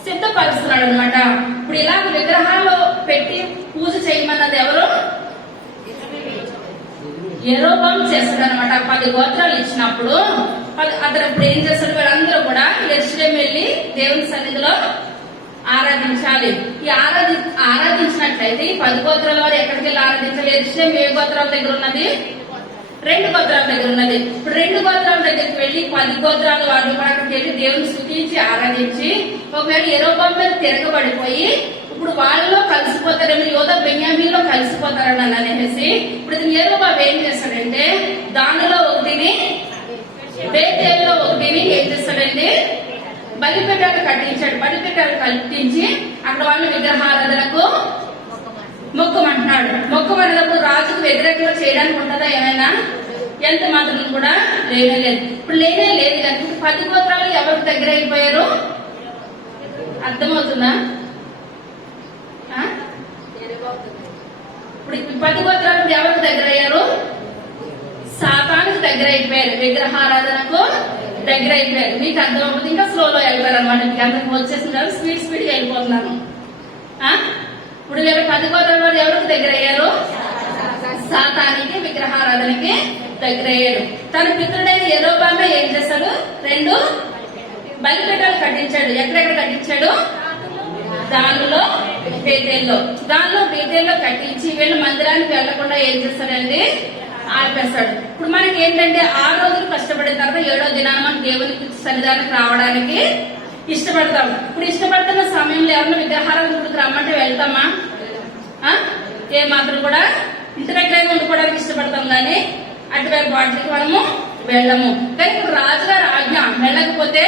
సిద్ధపరుస్తున్నాడు అనమాట. ఇప్పుడు ఇలాగ విగ్రహాలు పెట్టి పూజ చేయమన్నది ఎవరు? యెరోబాము చేస్తాడు అనమాట. 10 గోత్రాలు ఇచ్చినప్పుడు అతను ఇప్పుడు ఏం చేస్తాడు? వీళ్ళందరూ కూడా యెరూషలేము వెళ్ళి దేవుని సన్నిధిలో ఆరాధించాలి. ఈ ఆరాధించినట్లయితే ఈ 10 గోత్రాల వారు ఎక్కడికి వెళ్ళి ఆరాధించాలి? యెరూషలేము ఏ గోత్రాల దగ్గర ఉన్నది? 2 గోత్రాల దగ్గర ఉన్నది. ఇప్పుడు 2 గోత్రాల దగ్గరికి వెళ్ళి 10 గోత్రాల వారు కూడా అక్కడికి వెళ్ళి దేవుని స్తుతించి ఆరాధించి ఒకవేళ యెరోబాము మీద తిరగబడిపోయి ఇప్పుడు వాళ్ళలో కలిసిపోతారేమో, యోధా బెన్యామీన్లో కలిసిపోతారని అనేసి ఇప్పుడు యెరోబాము ఏం చేస్తాడంటే దానిలో ఒకటిని బేతేలులో ఒకటిని ఏం చేస్తాడంటే బలిపీఠాలు కట్టించాడు. బలిపీఠాలు కట్టించి అక్కడ వాళ్ళు విగ్రహారాధనకు మొక్కమంటున్నాడు. మొక్కమన్నప్పుడు రాజుకు వ్యతిరేకంగా చేయడానికి ఉంటుందా ఏమైనా? ఎంత మాత్రం కూడా లేనే లేదు. ఇప్పుడు లేనే లేదు. కానీ 10 గోత్రాలు ఎవరికి దగ్గర అయిపోయారు? అర్థమవుతుందా? ఇప్పుడు 10 గోత్రాలు ఎవరికి దగ్గర అయ్యారు? సాతానికి దగ్గర అయిపోయారు. విగ్రహారాధనకు దగ్గర అయిపోయారు. మీకు అర్థమవుతుంది. ఇంకా స్లోలో వెళ్తారు అనమాట. మీకు అందరికి వచ్చేసింది కదా, స్పీడ్ గా వెళ్ళిపోతున్నాను. ఇప్పుడు 10 గోత్రాల వారు ఎవరికి దగ్గర అయ్యారు? సాతానికి, విగ్రహారాధనకి దగ్గర అయ్యాడు. తన పితృడైన యెరోబాము ఏం చేశాడు? 2 బలిపీఠాలు కట్టించాడు. ఎక్కడెక్కడ కట్టించాడు? దానిలో బేతేల్లో కట్టించి వీళ్ళు మందిరానికి వెళ్లకుండా ఏం చేస్తాడండి? ఆపేస్తాడు. ఇప్పుడు మనకి ఏంటంటే 6 రోజులు కష్టపడిన తర్వాత 7వ దినాన మనం దేవునికి సన్నిధానికి రావడానికి ఇష్టపడతాం. ఇప్పుడు ఇష్టపడుతున్న సమయంలో ఎవరిని విగ్రహారాధన గుడికి రమ్మంటే వెళ్తామా? ఏ మాత్రం కూడా ఇంటి దగ్గర ఉండిపోవడానికి ఇష్టపడతాం కానీ అటువైపు వాటికి మనము వెళ్ళము. కానీ ఇప్పుడు రాజుగారు ఆజ్ఞ వెళ్ళకపోతే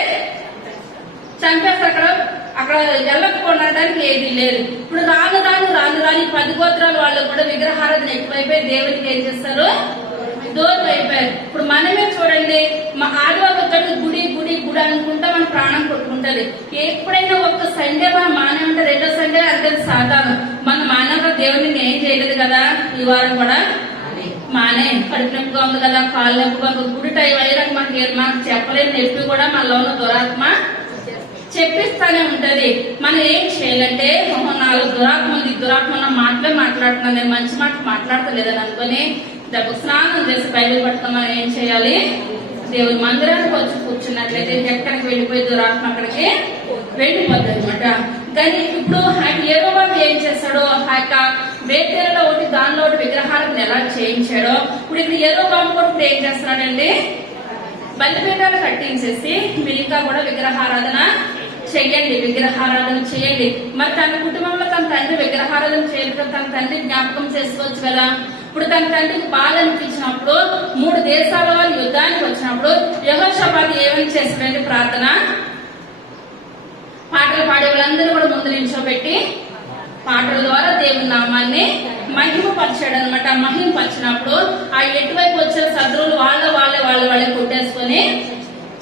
చంపేస్తారు. అక్కడ వెళ్ళకపోవడానికి ఏది లేదు. ఇప్పుడు రాను 10 గోత్రాలు వాళ్ళు కూడా విగ్రహారాధన ఎక్కువైపోయి దేవునికి ఏం చేస్తారు? దూరం అయిపోయారు. ఇప్పుడు మనమే చూడండి, మా ఆదివారం వచ్చాడు గుడి అనుకుంటా మన ప్రాణం కొట్టుకుంటది. ఎప్పుడైనా ఒక సండే మనం మానే ఉంటే 2వ సండే అంటే సాధారణం. మన మానవ దేవుని ఏం చేయలేదు కదా. ఈ వారం కూడా మానే కడుపు నొప్పిగా ఉంది కదా, కాళ్ళు నొప్పిగా ఉంది, గుడి టైం అయ్యాక మనకు చెప్పలేని నొప్పి కూడా మనలో ఉన్న దురాత్మ చెప్పిస్తానే ఉంటది. మనం ఏం చేయాలంటే 4 దురాత్మల మాటలే మాట్లాడుతున్నాను, నేను మంచి మాట మాట్లాడతలేదని అనుకుని దెబ్బకు స్నానం చేసి బయలు పట్టుకుని మనం ఏం చేయాలి? దేవుని మందిరానికి వచ్చి కూర్చున్నట్లయితే ఎక్కడికి వెళ్ళిపోయి దురాత్మ అక్కడికి వెళ్ళిపోద్ది అనమాట. కానీ ఇప్పుడు యెరోబాము ఏం చేస్తాడో ఆ యొక్క బేతేలులో ఒకటి దానిలో ఒకటి విగ్రహాలను ఎలా చేయించాడో ఇప్పుడు యెరోబాము కూడా ఇప్పుడు ఏం చేస్తున్నాడండి? బలిపీఠాలు కట్టించేసి మీరు ఇంకా కూడా విగ్రహారాధన చేయండి. మరి తన కుటుంబంలో తన తండ్రి విగ్రహారాధన చేయలేదు కదా, తన తండ్రి జ్ఞాపకం చేసుకోవచ్చు కదా. ఇప్పుడు తన తండ్రికి బాధ అనిపించినప్పుడు 3 దేశాల వాళ్ళు యుద్ధానికి వచ్చినప్పుడు యెహోషాపాతు ఏమని చేస్తాడండి? ప్రార్థన పాటలు పాడే వాళ్ళందరూ కూడా ముందు నిల్చోబెట్టి పాటల ద్వారా దేవుని నామాన్ని మహిమపరిచాడు అనమాట. మహిమపరిచినప్పుడు ఆ ఎటువైపు వచ్చిన శత్రువులు వాళ్ళే కొట్టేసుకొని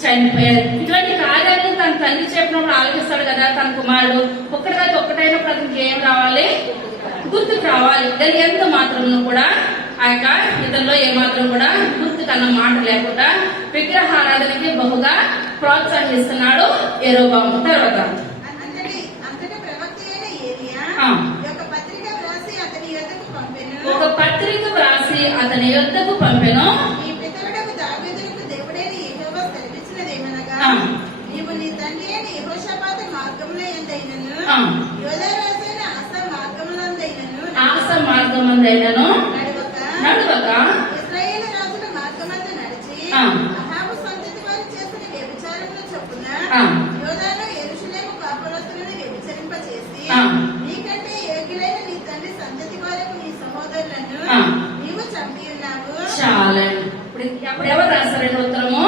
చనిపోయారు. ఇటువంటి కార్యాలను తన తండ్రి చెప్పినప్పుడు ఆలోచిస్తాడు కదా. తన కుమారుడు ఒక్కటైనప్పుడు అతనికి ఏం రావాలి, గుర్తుకు రావాలి. కానీ ఎంత మాత్రం కూడా ఆ యొక్క ఇతరులో ఏమాత్రం కూడా గుర్తుకన్న మాట లేకుండా విగ్రహారాధనకి బహుగా ప్రోత్సహిస్తున్నాడు యెరొబెయాము. తర్వాత అంతటా ప్రవక్త అయిన ఏలియా ఒక పత్రిక వ్రాసి అతని యొద్దకు పంపెను. నీ పితరుడకు దావీదునకు దేవుడైన యెహోవా సెలవిచ్చినదేమనగా, నీవు నీ తండ్రి అయిన యెహోషాపాతు మార్గములో ఎందైనను యోధా రాజైన ఆసా మార్గమందైనను నడవక ఇశ్రాయేలు రాజుల మార్గమందు నడిచి అహాబు సంతతి వారు చేసిన వ్యభిచారముల చొప్పున యోధాను యెరూషలేము కాపురస్తులను వ్యభిచరింపచేసి నీకంటే యోగ్యులైన నీ తండ్రి సంతతి వారికి నీ సహోదరులను నీవు చంపి ఉన్నావు. చాలండి. ఇప్పుడు ఎవరు రాశారండి ఉత్తరము?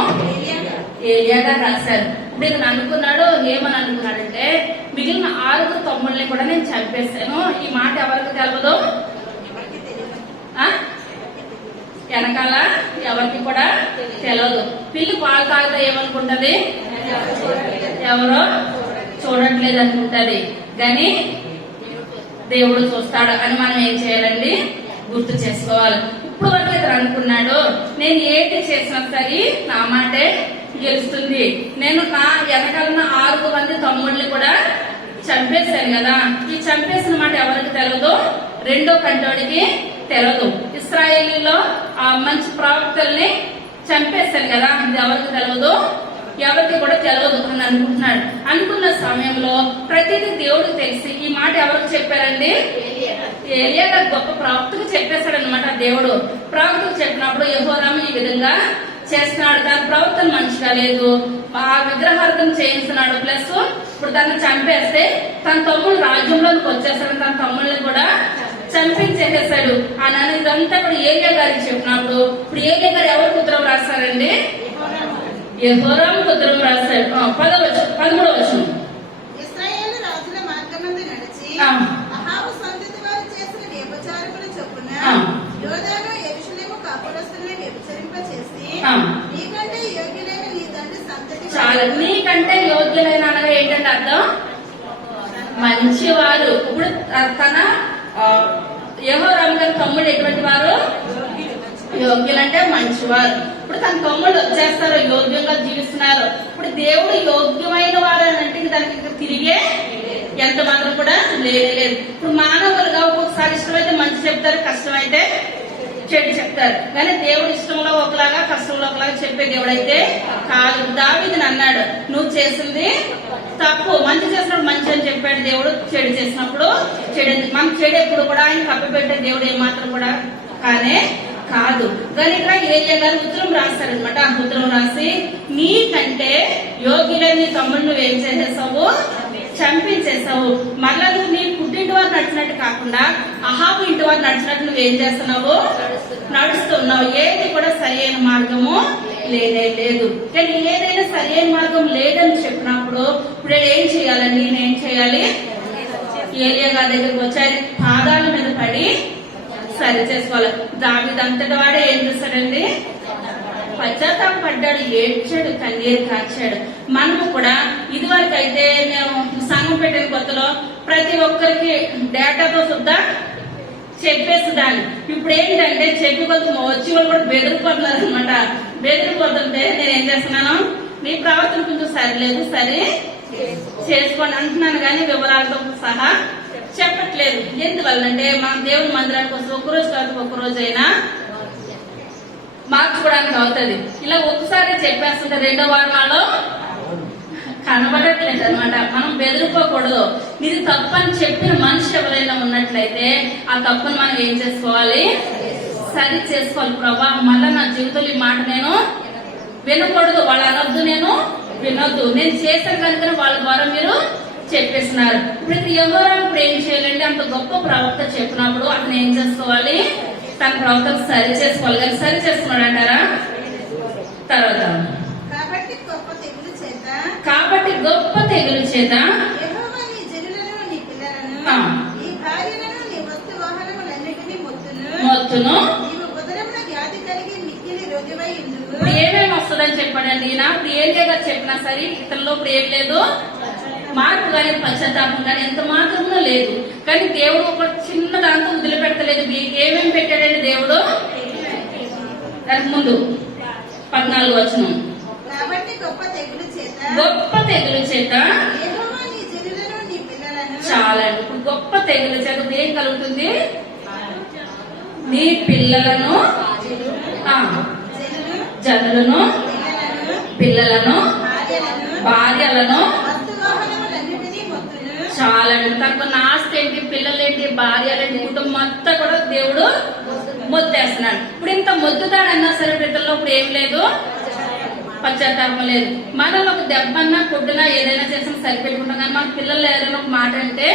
ఏలియా గారు రాశారు. ఇప్పుడు ఇతను అనుకున్నాడు, ఏమని అనుకున్నాడంటే మిగిలిన 6 తమ్ముళ్ళని కూడా నేను చంపేశాను. ఈ మాట ఎవరికి తెలవదు, వెనకాల ఎవరికి కూడా తెలియదు. పిల్లి పాలు తాగితే ఏమనుకుంటది, ఎవరో చూడట్లేదు అనుకుంటది. కానీ దేవుడు చూస్తాడు అని మనం ఏం చేయాలండి, గుర్తు చేసుకోవాలి. ఇప్పుడు వరకు ఇతను అనుకున్నాడు, నేను ఏంటి చేసినా సరే నా మాటే గెలుస్తుంది. నేను నా వెనకాలన్న 6 మంది తమ్ముళ్ళని కూడా చంపేశాను కదా. ఈ చంపేసిన మాట ఎవరికి తెలియదు, రెండో కంటోడికి తెలియదు. ఇశ్రాయేలీలో ఆ మంచి ప్రవక్తల్ని చంపేశాను కదా, ఇది ఎవరికి తెలియదు, ఎవరికి కూడా తెలియదు అని అనుకుంటున్నాడు. అనుకున్న సమయంలో ప్రతిదీ దేవుడికి తెలిసి ఈ మాట ఎవరికి చెప్పారండి, ఏలియా గారు గొప్ప ప్రవక్తకు చెప్పేశాడు అనమాట. దేవుడు ప్రవక్తకు చెప్పినప్పుడు యెహోరాము ఈ విధంగా చేస్తున్నాడు, దాని ప్రవర్తన మంచిగా లేదు, ఆ విగ్రహార్థం చేయిస్తున్నాడు. ప్లస్ ఇప్పుడు దాన్ని చంపేస్తే తన తమ్ముడు రాజ్యంలోకి వచ్చేస్తాడు, తన తమ్ముళ్ళని కూడా చంపించేసాడు అని ఇదంతా కూడా ఏలియా గారికి చెప్పినప్పుడు ఇప్పుడు ఏలియా గారు ఎవరికి ఉత్తరం రాస్తారండి, యెహోరాముకు ఉత్తరం రాశాడు. 13వ ఇశ్రాయేలు రాజుల మార్గమందు నడిచి అహాబు సంతతి వారు చేసిన వ్యభిచారముల చొప్పున యోధాను యెరూషలేము కాపురస్తులను వ్యభిచరింపచేసి నీకంటే యోగ్యులైన నీ తండ్రి సంతతి. చాలా నీకంటే యోగ్యులైన అనగా ఏంటంటే అర్థం, మంచివారు. ఇప్పుడు తన యెహోరాము గారి తమ్ముడు ఎటువంటి వారు, యోగ్యులంటే మంచివారు. ఇప్పుడు తన తమ్ముళ్ళు వచ్చేస్తారు, యోగ్యంగా జీవిస్తున్నారు. ఇప్పుడు దేవుడు యోగ్యమైన వారు అని అంటే దానికి తిరిగే ఎంత మాత్రం కూడా లేదు. ఇప్పుడు మానవులుగా ఒక్కొక్కసారి ఇష్టమైతే మంచి చెప్తారు, కష్టమైతే చెడు చెప్తారు. కానీ దేవుడు ఇష్టంలో ఒకలాగా కష్టంలో ఒకలాగా చెప్పే దేవుడైతే కాదు. దావీదుని అన్నాడు, నువ్వు చేసింది తప్పు, మంచి చేసినప్పుడు మంచి అని చెప్పాడు దేవుడు, చెడు చేసినప్పుడు చెడు. మన చెడు ఎప్పుడు కూడా ఆయన కప్పిపెట్టే దేవుడు ఏమాత్రం కూడా కానే కాదు. కానీ ఇక్కడ ఏలియా గారు ఉత్తరం రాస్తారనమాట. ఆ ఉత్తరం రాసి నీకంటే యోగ్యులని తమ్ముడు నువ్వేం చేసేసావు, చంపించేసావు. మళ్ళా నువ్వు నీ పుట్టింటి వారు నడిచినట్టు కాకుండా అహాబు ఇంటి వారు నడిచినట్టు నువ్వేం చేస్తున్నావు, నడుస్తున్నావు. ఏది కూడా సరైన మార్గము లేదు. కానీ ఏదైనా సరైన మార్గం లేదని చెప్పినప్పుడు ఇప్పుడు ఏం చేయాలండి, నేనేం చేయాలి, ఏలియా గారి దగ్గరకు వచ్చారు, పాదాల మీద పడి సరి చేసుకోవాలి. దావీదు అంతటి వాడే ఏం చేస్తాడండి, పశ్చాత్తాపడ్డాడు, ఏడ్చాడు, కన్నీరు కార్చాడు. మనము కూడా ఇదివరకు అయితే మేము సంఘం పెట్టిన కొత్తలో ప్రతి ఒక్కరికి డేటాతో సుద్దా చెప్పేసేదాన్ని. ఇప్పుడు ఏంటంటే చెప్పి కొద్ది వచ్చి వాళ్ళు కూడా బెదిరిపోతున్నారు అనమాట. బెదిరిపోతుంటే నేనేం చేస్తున్నాను, మీ ప్రవర్తన కొంచెం సరిలేదు, సరే చేసుకోండి అంటున్నాను కానీ వివరాలతో సహా చెప్పట్లేదు. ఎందువల్లంటే మన దేవుని మందిరానికి వస్తే ఒక్కరోజు కాదు ఒక్కరోజైనా మార్చుకోవడానికి అవుతుంది. ఇలా ఒక్కసారి చెప్పేస్తుంటే 2వ వారంలో కనబడట్లేదు అనమాట. మనం బెదిరిపోకూడదు. ఇది తప్పని చెప్పిన మనిషి ఎవరైనా ఉన్నట్లయితే ఆ తప్పును మనం ఏం చేసుకోవాలి, సరి చేసుకోవాలి. ప్రభా మళ్ళా నా జీవితంలో ఈ మాట నేను వినకూడదు, వాళ్ళు అనొద్దు, నేను వినొద్దు, నేను చేశాను కనుక వాళ్ళ ద్వారా మీరు చెప్పేస్తున్నారు. ఇప్పుడు యెహోరాము ఇప్పుడు ఏం చేయాలంటే అంత గొప్ప ప్రవక్త చెప్పినప్పుడు అతను ఏం చేసుకోవాలి, తన ప్రవర్తన సరి చేసుకోవాలి. కానీ సరి చేసుకున్నాడు అంటారా? తర్వాత కాబట్టి గొప్ప తెగులు చేత యెహోవా నీ జనులను, నీ పిల్లలను, నీ భార్యలను, నీ వస్తు వాహనములన్నిటినీ మొత్తును నీవు ఉదరమున వ్యాధి కలిగి మిక్కిలి రోగివై ఉండును. ఇప్పుడు ఏమేమి వస్తుందని చెప్పాడండి ఈయన. ఇప్పుడు ఏలియా గారు చెప్పినా సరే ఇతనిలో ఇప్పుడు ఏం లేదు, మార్పు కానీ పశ్చాత్తాపం కానీ ఎంత మాత్రమూ లేదు. కానీ దేవుడు ఒక చిన్న దాంతో వదిలిపెడతలేదు. మీకు ఏమేమి పెట్టాడండి దేవుడు? దానికి ముందు 14 వచనం. కాబట్టి గొప్ప తెగులు చేత యెహోవా నీ జనులను నీ పిల్లలను చాలండి. ఇప్పుడు గొప్ప తెగులు చేత ఏం కలుగుతుంది? నీ పిల్లలను, జనులను, పిల్లలను, భార్యలను, చాలండి. తనకున్న ఆస్తి ఏంటి, పిల్లలేంటి, భార్యలేంటి, కుటుంబం అంతా కూడా దేవుడు మొత్తేస్తున్నాడు. ఇప్పుడు ఇంత మొద్దుతాడన్నా సరే బిడ్డల్లో ఇప్పుడు ఏం లేదు, పశ్చాత్తాపం లేదు. మనలో ఒక దెబ్బన్నా కొట్టునా ఏదైనా చేసినా సరిపెట్టుకుంటాం. కానీ మన పిల్లలు ఏదైనా ఒక మాట అంటే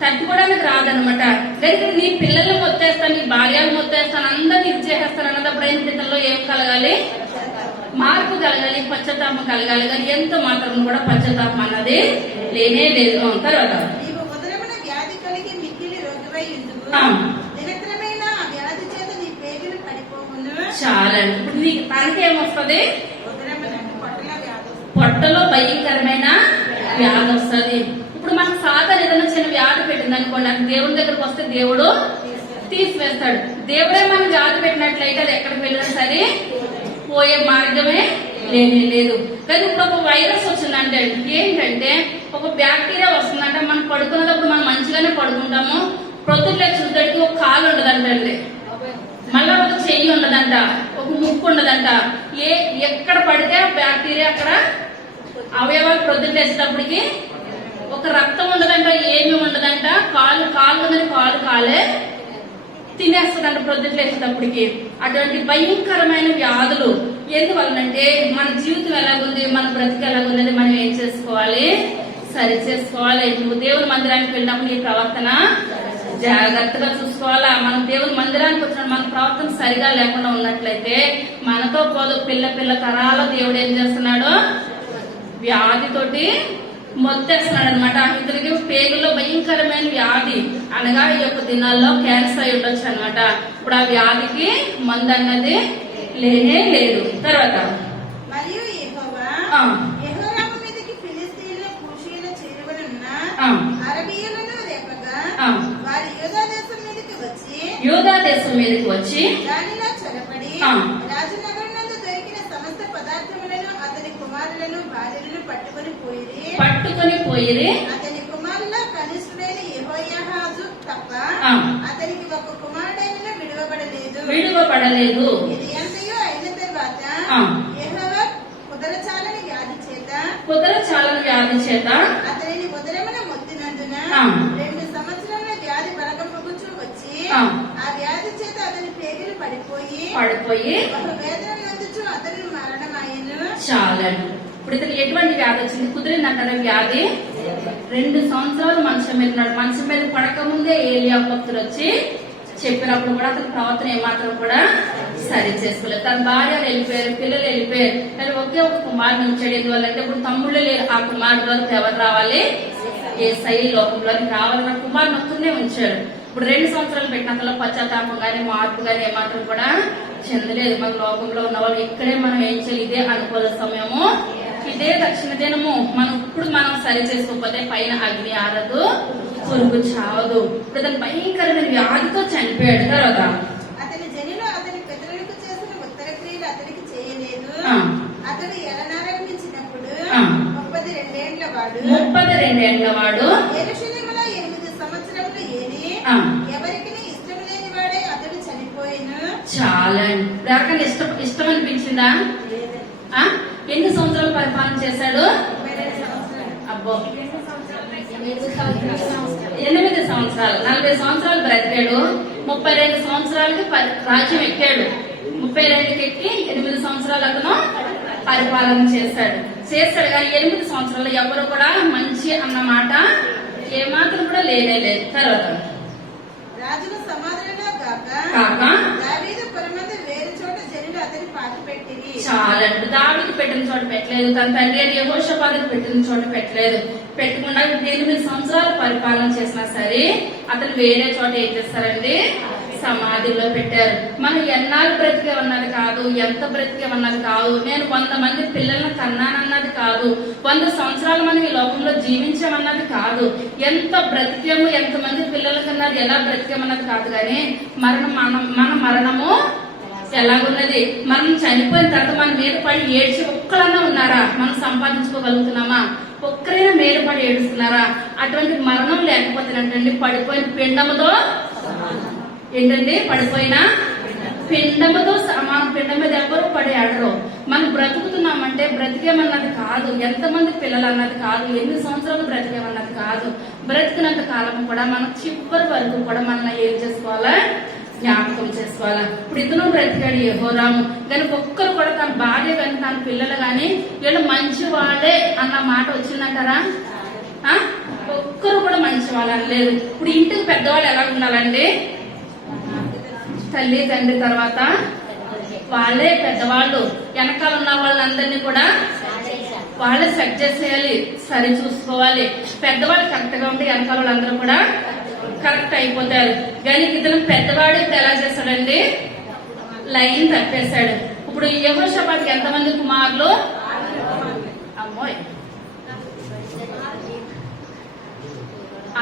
తట్టుకోవడానికి రాదనమాట. కానీ నీ పిల్లల్ని మొత్తేస్తాను, నీ భార్యలు మొత్తేస్తాను, అందరినీ ఇది చేసేస్తాను అన్నప్పుడు అయిన పిల్లల్లో ఏం కలగాలి? మార్పు కలగాలి, పశ్చాత్తాపం కలగాలి. కానీ ఎంత మాత్రం కూడా పశ్చాత్తాపం అన్నది లేనే లేదు. తర్వాత వ్యాధి కలిగి మిక్కిలి రోగివై ఉండుము. నిరంతరమైన వ్యాధి చేత నీ పేగులు పడిపోవును. చాలండి. ఇప్పుడు నీకు తనకేమొస్తుంది? పొట్టలో భయంకరమైన వ్యాధి వస్తుంది. ఇప్పుడు మనకు సాధారణ ఏదైనా చిన్న వ్యాధి పెట్టింది అనుకోండి, అది దేవుడి దగ్గరకు వస్తే దేవుడు తీసివేస్తాడు. దేవుడే మనకు వ్యాధి పెట్టినట్లయితే అది ఎక్కడికి వెళ్ళినా సరే పోయే మార్గమే లేదు. కానీ ఇప్పుడు ఒక వైరస్ వచ్చిందంటే ఏంటంటే, ఒక బ్యాక్టీరియా వస్తుందంటే మనం పడుకున్నప్పుడు మనం మంచిగానే పడుకుంటాము. ప్రొద్దులే చూడడానికి ఒక కాలు ఉండదంటండి, మళ్ళా ఒక చెయ్యి ఉండదంట, ఒక ముక్కు ఉండదంట. ఎక్కడ పడితే బ్యాక్టీరియా అక్కడ అవయవాలు ప్రొద్దులేసేటప్పటికి ఒక రక్తం ఉండదంట, ఏమి ఉండదంట. కాలు ఉందని కాలే తినేస్తుందంట ప్రొద్దులేసేటప్పటికి. అటువంటి భయంకరమైన వ్యాధులు ఎందువల్లంటే మన జీవితం ఎలాగుంది, మన బ్రతికి ఎలాగుంది, మనం ఏం చేసుకోవాలి? సరి చేసుకోవాలి. నువ్వు దేవుని మందిరానికి వెళ్ళినప్పుడు నీ ప్రవర్తన జాగ్రత్తగా చూసుకోవాలా. మనం దేవుని మందిరానికి వచ్చిన మన ప్రవర్తన సరిగా లేకుండా ఉన్నట్లయితే మనతో పోదు పిల్ల తరాల దేవుడు ఏం చేస్తున్నాడు? వ్యాధితోటి మొత్తేస్తున్నాడు అనమాట. ఇతనికి పేగుల్లో భయంకరమైన వ్యాధి అనగా ఈ యొక్క దినాల్లో క్యాన్సర్ అయి ఉండొచ్చు అనమాట. ఇప్పుడు ఆ వ్యాధికి మందు అన్నది లేనే లేదు. తర్వాత మరియు యెహోరాము మీదకి ఫిలిష్తీయులు కూషీయులు చేరువనున్న అరబీయులను రేపగా వారి యూదా దేశం మీదకి వచ్చి దానిలో చొరబడి రాజనగరం నందు దొరికిన సమస్త పదార్థములను అతని కుమారులను భార్యలను పట్టుకొని పోయిరి. అతని కుమారుల కనిష్ఠుడైన యెహోయాహాజు తప్ప అతనికి ఒక కుమారుడైన విడువబడలేదు. ఇది ఎంతయో అయిన తర్వాత యెహోవా కుదరచాలని వ్యాధి చేత అతనిని ఉదరమున మొత్తినందున 2 సంవత్సరాల వ్యాధి బలగపుగుచూ వచ్చి ఆ వ్యాధి చేత అతని పేగులు పడిపోయి ఒక వేదన నందుచు అతని మరణమాయెను. చాలండి. ఇప్పుడు ఇతను ఎటువంటి వ్యాధి వచ్చింది? కుదిరిందంటారా వ్యాధి? 2 సంవత్సరాలు మంచం మీద ఉన్నాడు. మంచం మీద పడక ముందే ఏలియా భక్తులు వచ్చి చెప్పినప్పుడు కూడా అతని ప్రవర్తన ఏమాత్రం కూడా సరి చేసుకోలేదు. తన భార్యలు వెళ్ళిపోయారు, పిల్లలు వెళ్ళిపోయారు. కానీ ఒకే ఒక కుమారుని ఉంచాడు. ఎందువల్లంటే ఇప్పుడు తమ్ముళ్ళు లేరు. ఆ కుమారుడు వరకు ఎవరు రావాలి? యేసయ్య లోకంలోకి రావాలన్న కుమారుని ఒక్కనే ఉంచాడు. ఇప్పుడు 2 సంవత్సరాలు పెట్టినంతలో పశ్చాత్తాపం గానీ మార్పు గానీ ఏమాత్రం కూడా చెందలేదు. మన లోకంలో ఉన్న వాళ్ళు ఇక్కడే మనం ఏం చేయాలి? ఇదే అనుకూల సమయము, ఇదే దక్షిణ దినము. మనం సరి చేసుకోకపోతే పైన అగ్ని ఆరదు, పురుగు చావదు. ఇప్పుడు అతను భయంకరమైన వ్యాధితో చనిపోయాడు. తర్వాత అతని జనులు అతని పితరులకు చేసిన ఉత్తర క్రియలు అతనికి చేయలేదు. అతడు ఎలనారంభించినప్పుడు 32 ఏండ్ల వాడు యెరూషలేములో 8 సంవత్సరములు ఏలి ఎవరికి ఇష్టం లేని వాడే అతడు చనిపోయిను. చాలా ఇష్టం అనిపించిందా? ఎన్ని సంవత్సరాలు పరిపాలన చేశాడు? అబ్బో 8 సంవత్సరాలు. 40 సంవత్సరాలు బ్రతికాడు. 32 సంవత్సరాలకి రాజ్యం ఎక్కాడు. 32కి ఎక్కి 8 సంవత్సరాలు అతను పరిపాలన చేశాడు. కానీ 8 సంవత్సరాలు ఎవరు కూడా మంచి అన్న మాట ఏమాత్రం కూడా లేనే లేదు. తర్వాత రాజుల సమాధానంలో కాక దావీదు పురమందు వేరే చోట జనులు అతని పాతి పెట్టిరి. చాలండి. దావీదు పెట్టిన చోట పెట్టలేదు, తన తండ్రి అని యెహోషాపాతుకు పెట్టిన చోట పెట్టలేదు. పెట్టకుండా 8 సంవత్సరాలు పరిపాలన చేసినా సరే అతను వేరే చోట ఏం చేస్తారండి? సమాధిలో పెట్టారు. మనం ఎన్నాళ్ళు బ్రతికేమన్నది కాదు, ఎంత బ్రతికేమన్నది కాదు, నేను 100 మంది పిల్లలను కన్నానన్నది కాదు, 100 సంవత్సరాలు మనం ఈ లోకంలో జీవించామన్నది కాదు, ఎంత బ్రతికేము, ఎంతమంది పిల్లలు కన్నారు, ఎలా బ్రతికేమన్నది కాదు. కానీ మన మరణము ఎలాగున్నది, మనం చనిపోయిన తర్వాత మన మీద పడి ఏడ్చి ఒక్కలన్నా ఉన్నారా? మనం సంపాదించుకోగలుగుతున్నామా? ఒక్కరైనా మీద పడి ఏడుస్తున్నారా? అటువంటి మరణం లేకపోతేనంటండి పడిపోయిన పిండముతో ఏంటండి, పడిపోయిన పిండముతో సమానం. పిండం మీద ఎవరు పడి ఆడరు. మనం బ్రతుకుతున్నామంటే బ్రతికేమన్నది కాదు, ఎంతమంది పిల్లలు అన్నది కాదు, ఎన్ని సంవత్సరాలు బ్రతికేమన్నది కాదు. బ్రతికినంత కాలం కూడా మనం చివరి వరకు కూడా మనం ఏం చేసుకోవాలా? జ్ఞాపకం చేసుకోవాలా. ఇప్పుడు ఇతను బ్రతికాడు యెహోరాము, కానీ ఒక్కరు కూడా తన భార్య కానీ తన పిల్లలు కానీ వీళ్ళు మంచి వాళ్ళే అన్న మాట వచ్చిందంటారా? ఒక్కరు కూడా మంచి వాళ్ళని లేదు. ఇప్పుడు ఇంటికి పెద్దవాళ్ళు ఎలా ఉండాలండి? తల్లి తండ్రి తర్వాత వాళ్ళే పెద్దవాళ్ళు. వెనకాల ఉన్న వాళ్ళందరినీ కూడా వాళ్ళే సెట్ చేసేయాలి, సరి చూసుకోవాలి. పెద్దవాళ్ళు కరెక్ట్ గా ఉంటే వెనకాల వాళ్ళందరూ కూడా కరెక్ట్ అయిపోతారు. కానీ ఇతను పెద్దవాడు ఇప్పుడు ఎలా చేశాడండి? లైన్ తప్పేశాడు. ఇప్పుడు యెహోషాపాతుకి ఎంతమంది కుమారులు? అమ్మోయ్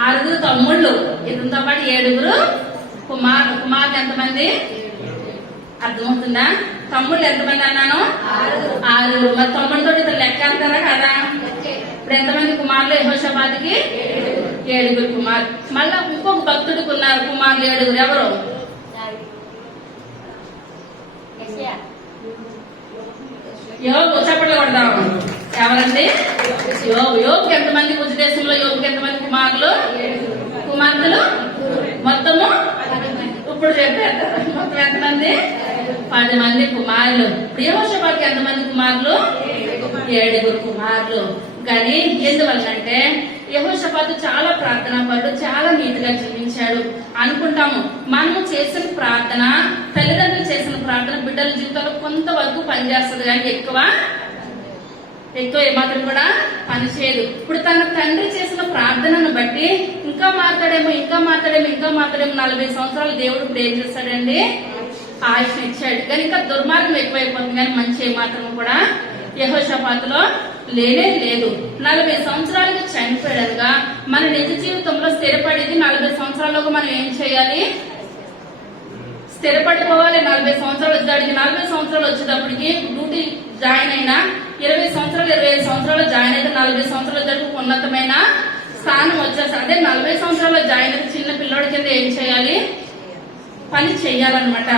6 తమ్ముళ్ళు, ఇతనితో పాటు 7 కుమారులు. కుమారులు ఎంతమంది? అర్థమవుతుందా? తమ్ముళ్ళు ఎంతమంది అన్నాను? 6. మరి తమ్ముడితో ఇతను లెక్క అంటారా కదా? ఇప్పుడు ఎంతమంది కుమారులు యెహోషాపాతుకి? 7 కుమారులు. మళ్ళా ఇంకొక భక్తుడికి ఉన్నారు కుమారులు 7. ఎవరు? యోగు. చప్పట్లు కొడదాం. ఎవరండి? యోగు. యోగుకి ఎంతమంది? భుజ దేశంలో యోగుకి ఎంతమంది కుమారులు? కుమార్తెలు మొత్తము ఇప్పుడు చెప్పారు. మొత్తం ఎంతమంది? 10 మంది కుమారులు. ఇప్పుడు యెహోషాపాతుకి ఎంతమంది కుమారులు? 7 కుమారులు. కానీ ఎందువల్లంటే యెహోషాపాతు చాలా ప్రార్థనా పరుడు, చాలా నీతిగా జీవించాడు అనుకుంటాము. మనము చేసిన ప్రార్థన, తల్లిదండ్రులు చేసిన ప్రార్థన బిడ్డల జీవితంలో కొంతవరకు పనిచేస్తుంది, కానీ ఎక్కువ ఏమాత్రం కూడా పనిచేయదు. ఇప్పుడు తన తండ్రి చేసిన ప్రార్థనను బట్టి ఇంకా మాట్లాడేమో 40 సంవత్సరాలు దేవుడు ఇప్పుడు ఏం చేస్తాడండి? ఆయుష్ ఇచ్చాడు. కానీ ఇంకా దుర్మార్గం ఎక్కువైపోతుంది, కానీ మంచి ఏమాత్రం కూడా యెహోషాపాతులో లేనే లేదు. 40 సంవత్సరాలకి చనిపోయాడుగా మన నిజ జీవితంలో స్థిరపడేది 40 సంవత్సరాలకు మనం ఏం చేయాలి? స్థిరపడిపోవాలి. 40 సంవత్సరాలు వచ్చేదానికి 40 సంవత్సరాలు వచ్చేటప్పటికి డ్యూటీ జాయిన్ అయినా 20 సంవత్సరాలు 25 సంవత్సరాలు జాయిన్ అయితే 40 సంవత్సరాల వరకు ఉన్నతమైన స్థానం వచ్చేసి అదే 40 సంవత్సరాలు జాయిన్ అయితే చిన్న పిల్లోడి కింద ఏం చేయాలి? పని చెయ్యాలన్నమాట.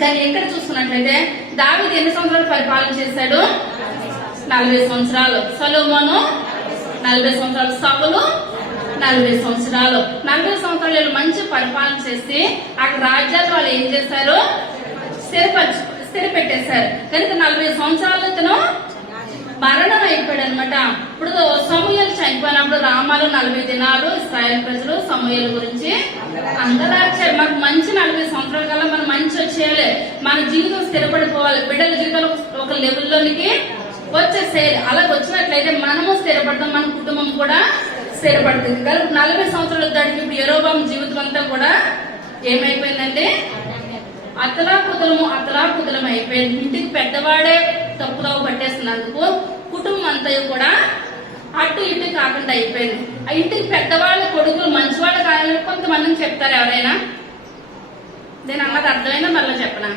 కానీ ఎక్కడ చూసుకున్నట్లయితే దావీదు ఎన్ని సంవత్సరాలు పరిపాలన చేశాడు? 40 సంవత్సరాలు. సొలొమోను 40 సంవత్సరాలు. సౌలు 40 సంవత్సరాలు. 40 సంవత్సరాలు మంచి పరిపాలన చేసి అక్కడ రాజ్యాలు వాళ్ళు ఏం చేశారు? స్థిరపెట్టేశారు. కనుక 40 సంవత్సరాలు ఇతను మరణం అయిపోయాడు అనమాట. ఇప్పుడు సమూయేలు చనిపోయినప్పుడు రామాలు 40 దినాలు ఇశ్రాయేలు ప్రజలు సమూయేలు గురించి అందరాచారు. మనకు మంచి 40 సంవత్సరాల కల్లా మనం మంచి వచ్చేయాలి, మన జీవితం స్థిరపడిపోవాలి, బిడ్డల జీవితాలు ఒక లెవెల్లోనికి వచ్చేసేయాలి. అలా వచ్చినట్లయితే మనము స్థిరపడతాం, మన కుటుంబం కూడా స్థిరపడుతుంది. 40 సంవత్సరాల దానికి ఇప్పుడు యెరోబాము జీవితం అంతా కూడా ఏమైపోయిందంటే అతలాకుతలం అయిపోయింది. ఇంటికి పెద్దవాడే తప్పుదోవ పట్టేస్తున్నందుకు కుటుంబం అంతా కూడా అటు ఇటు కాకుండా అయిపోయింది. ఆ ఇంటికి పెద్దవాళ్ళ కొడుకులు మంచివాళ్ళు కాదని కొంతమందిని చెప్తారు. ఎవరైనా నేను అన్నది అర్థమైనా మళ్ళీ చెప్పనా?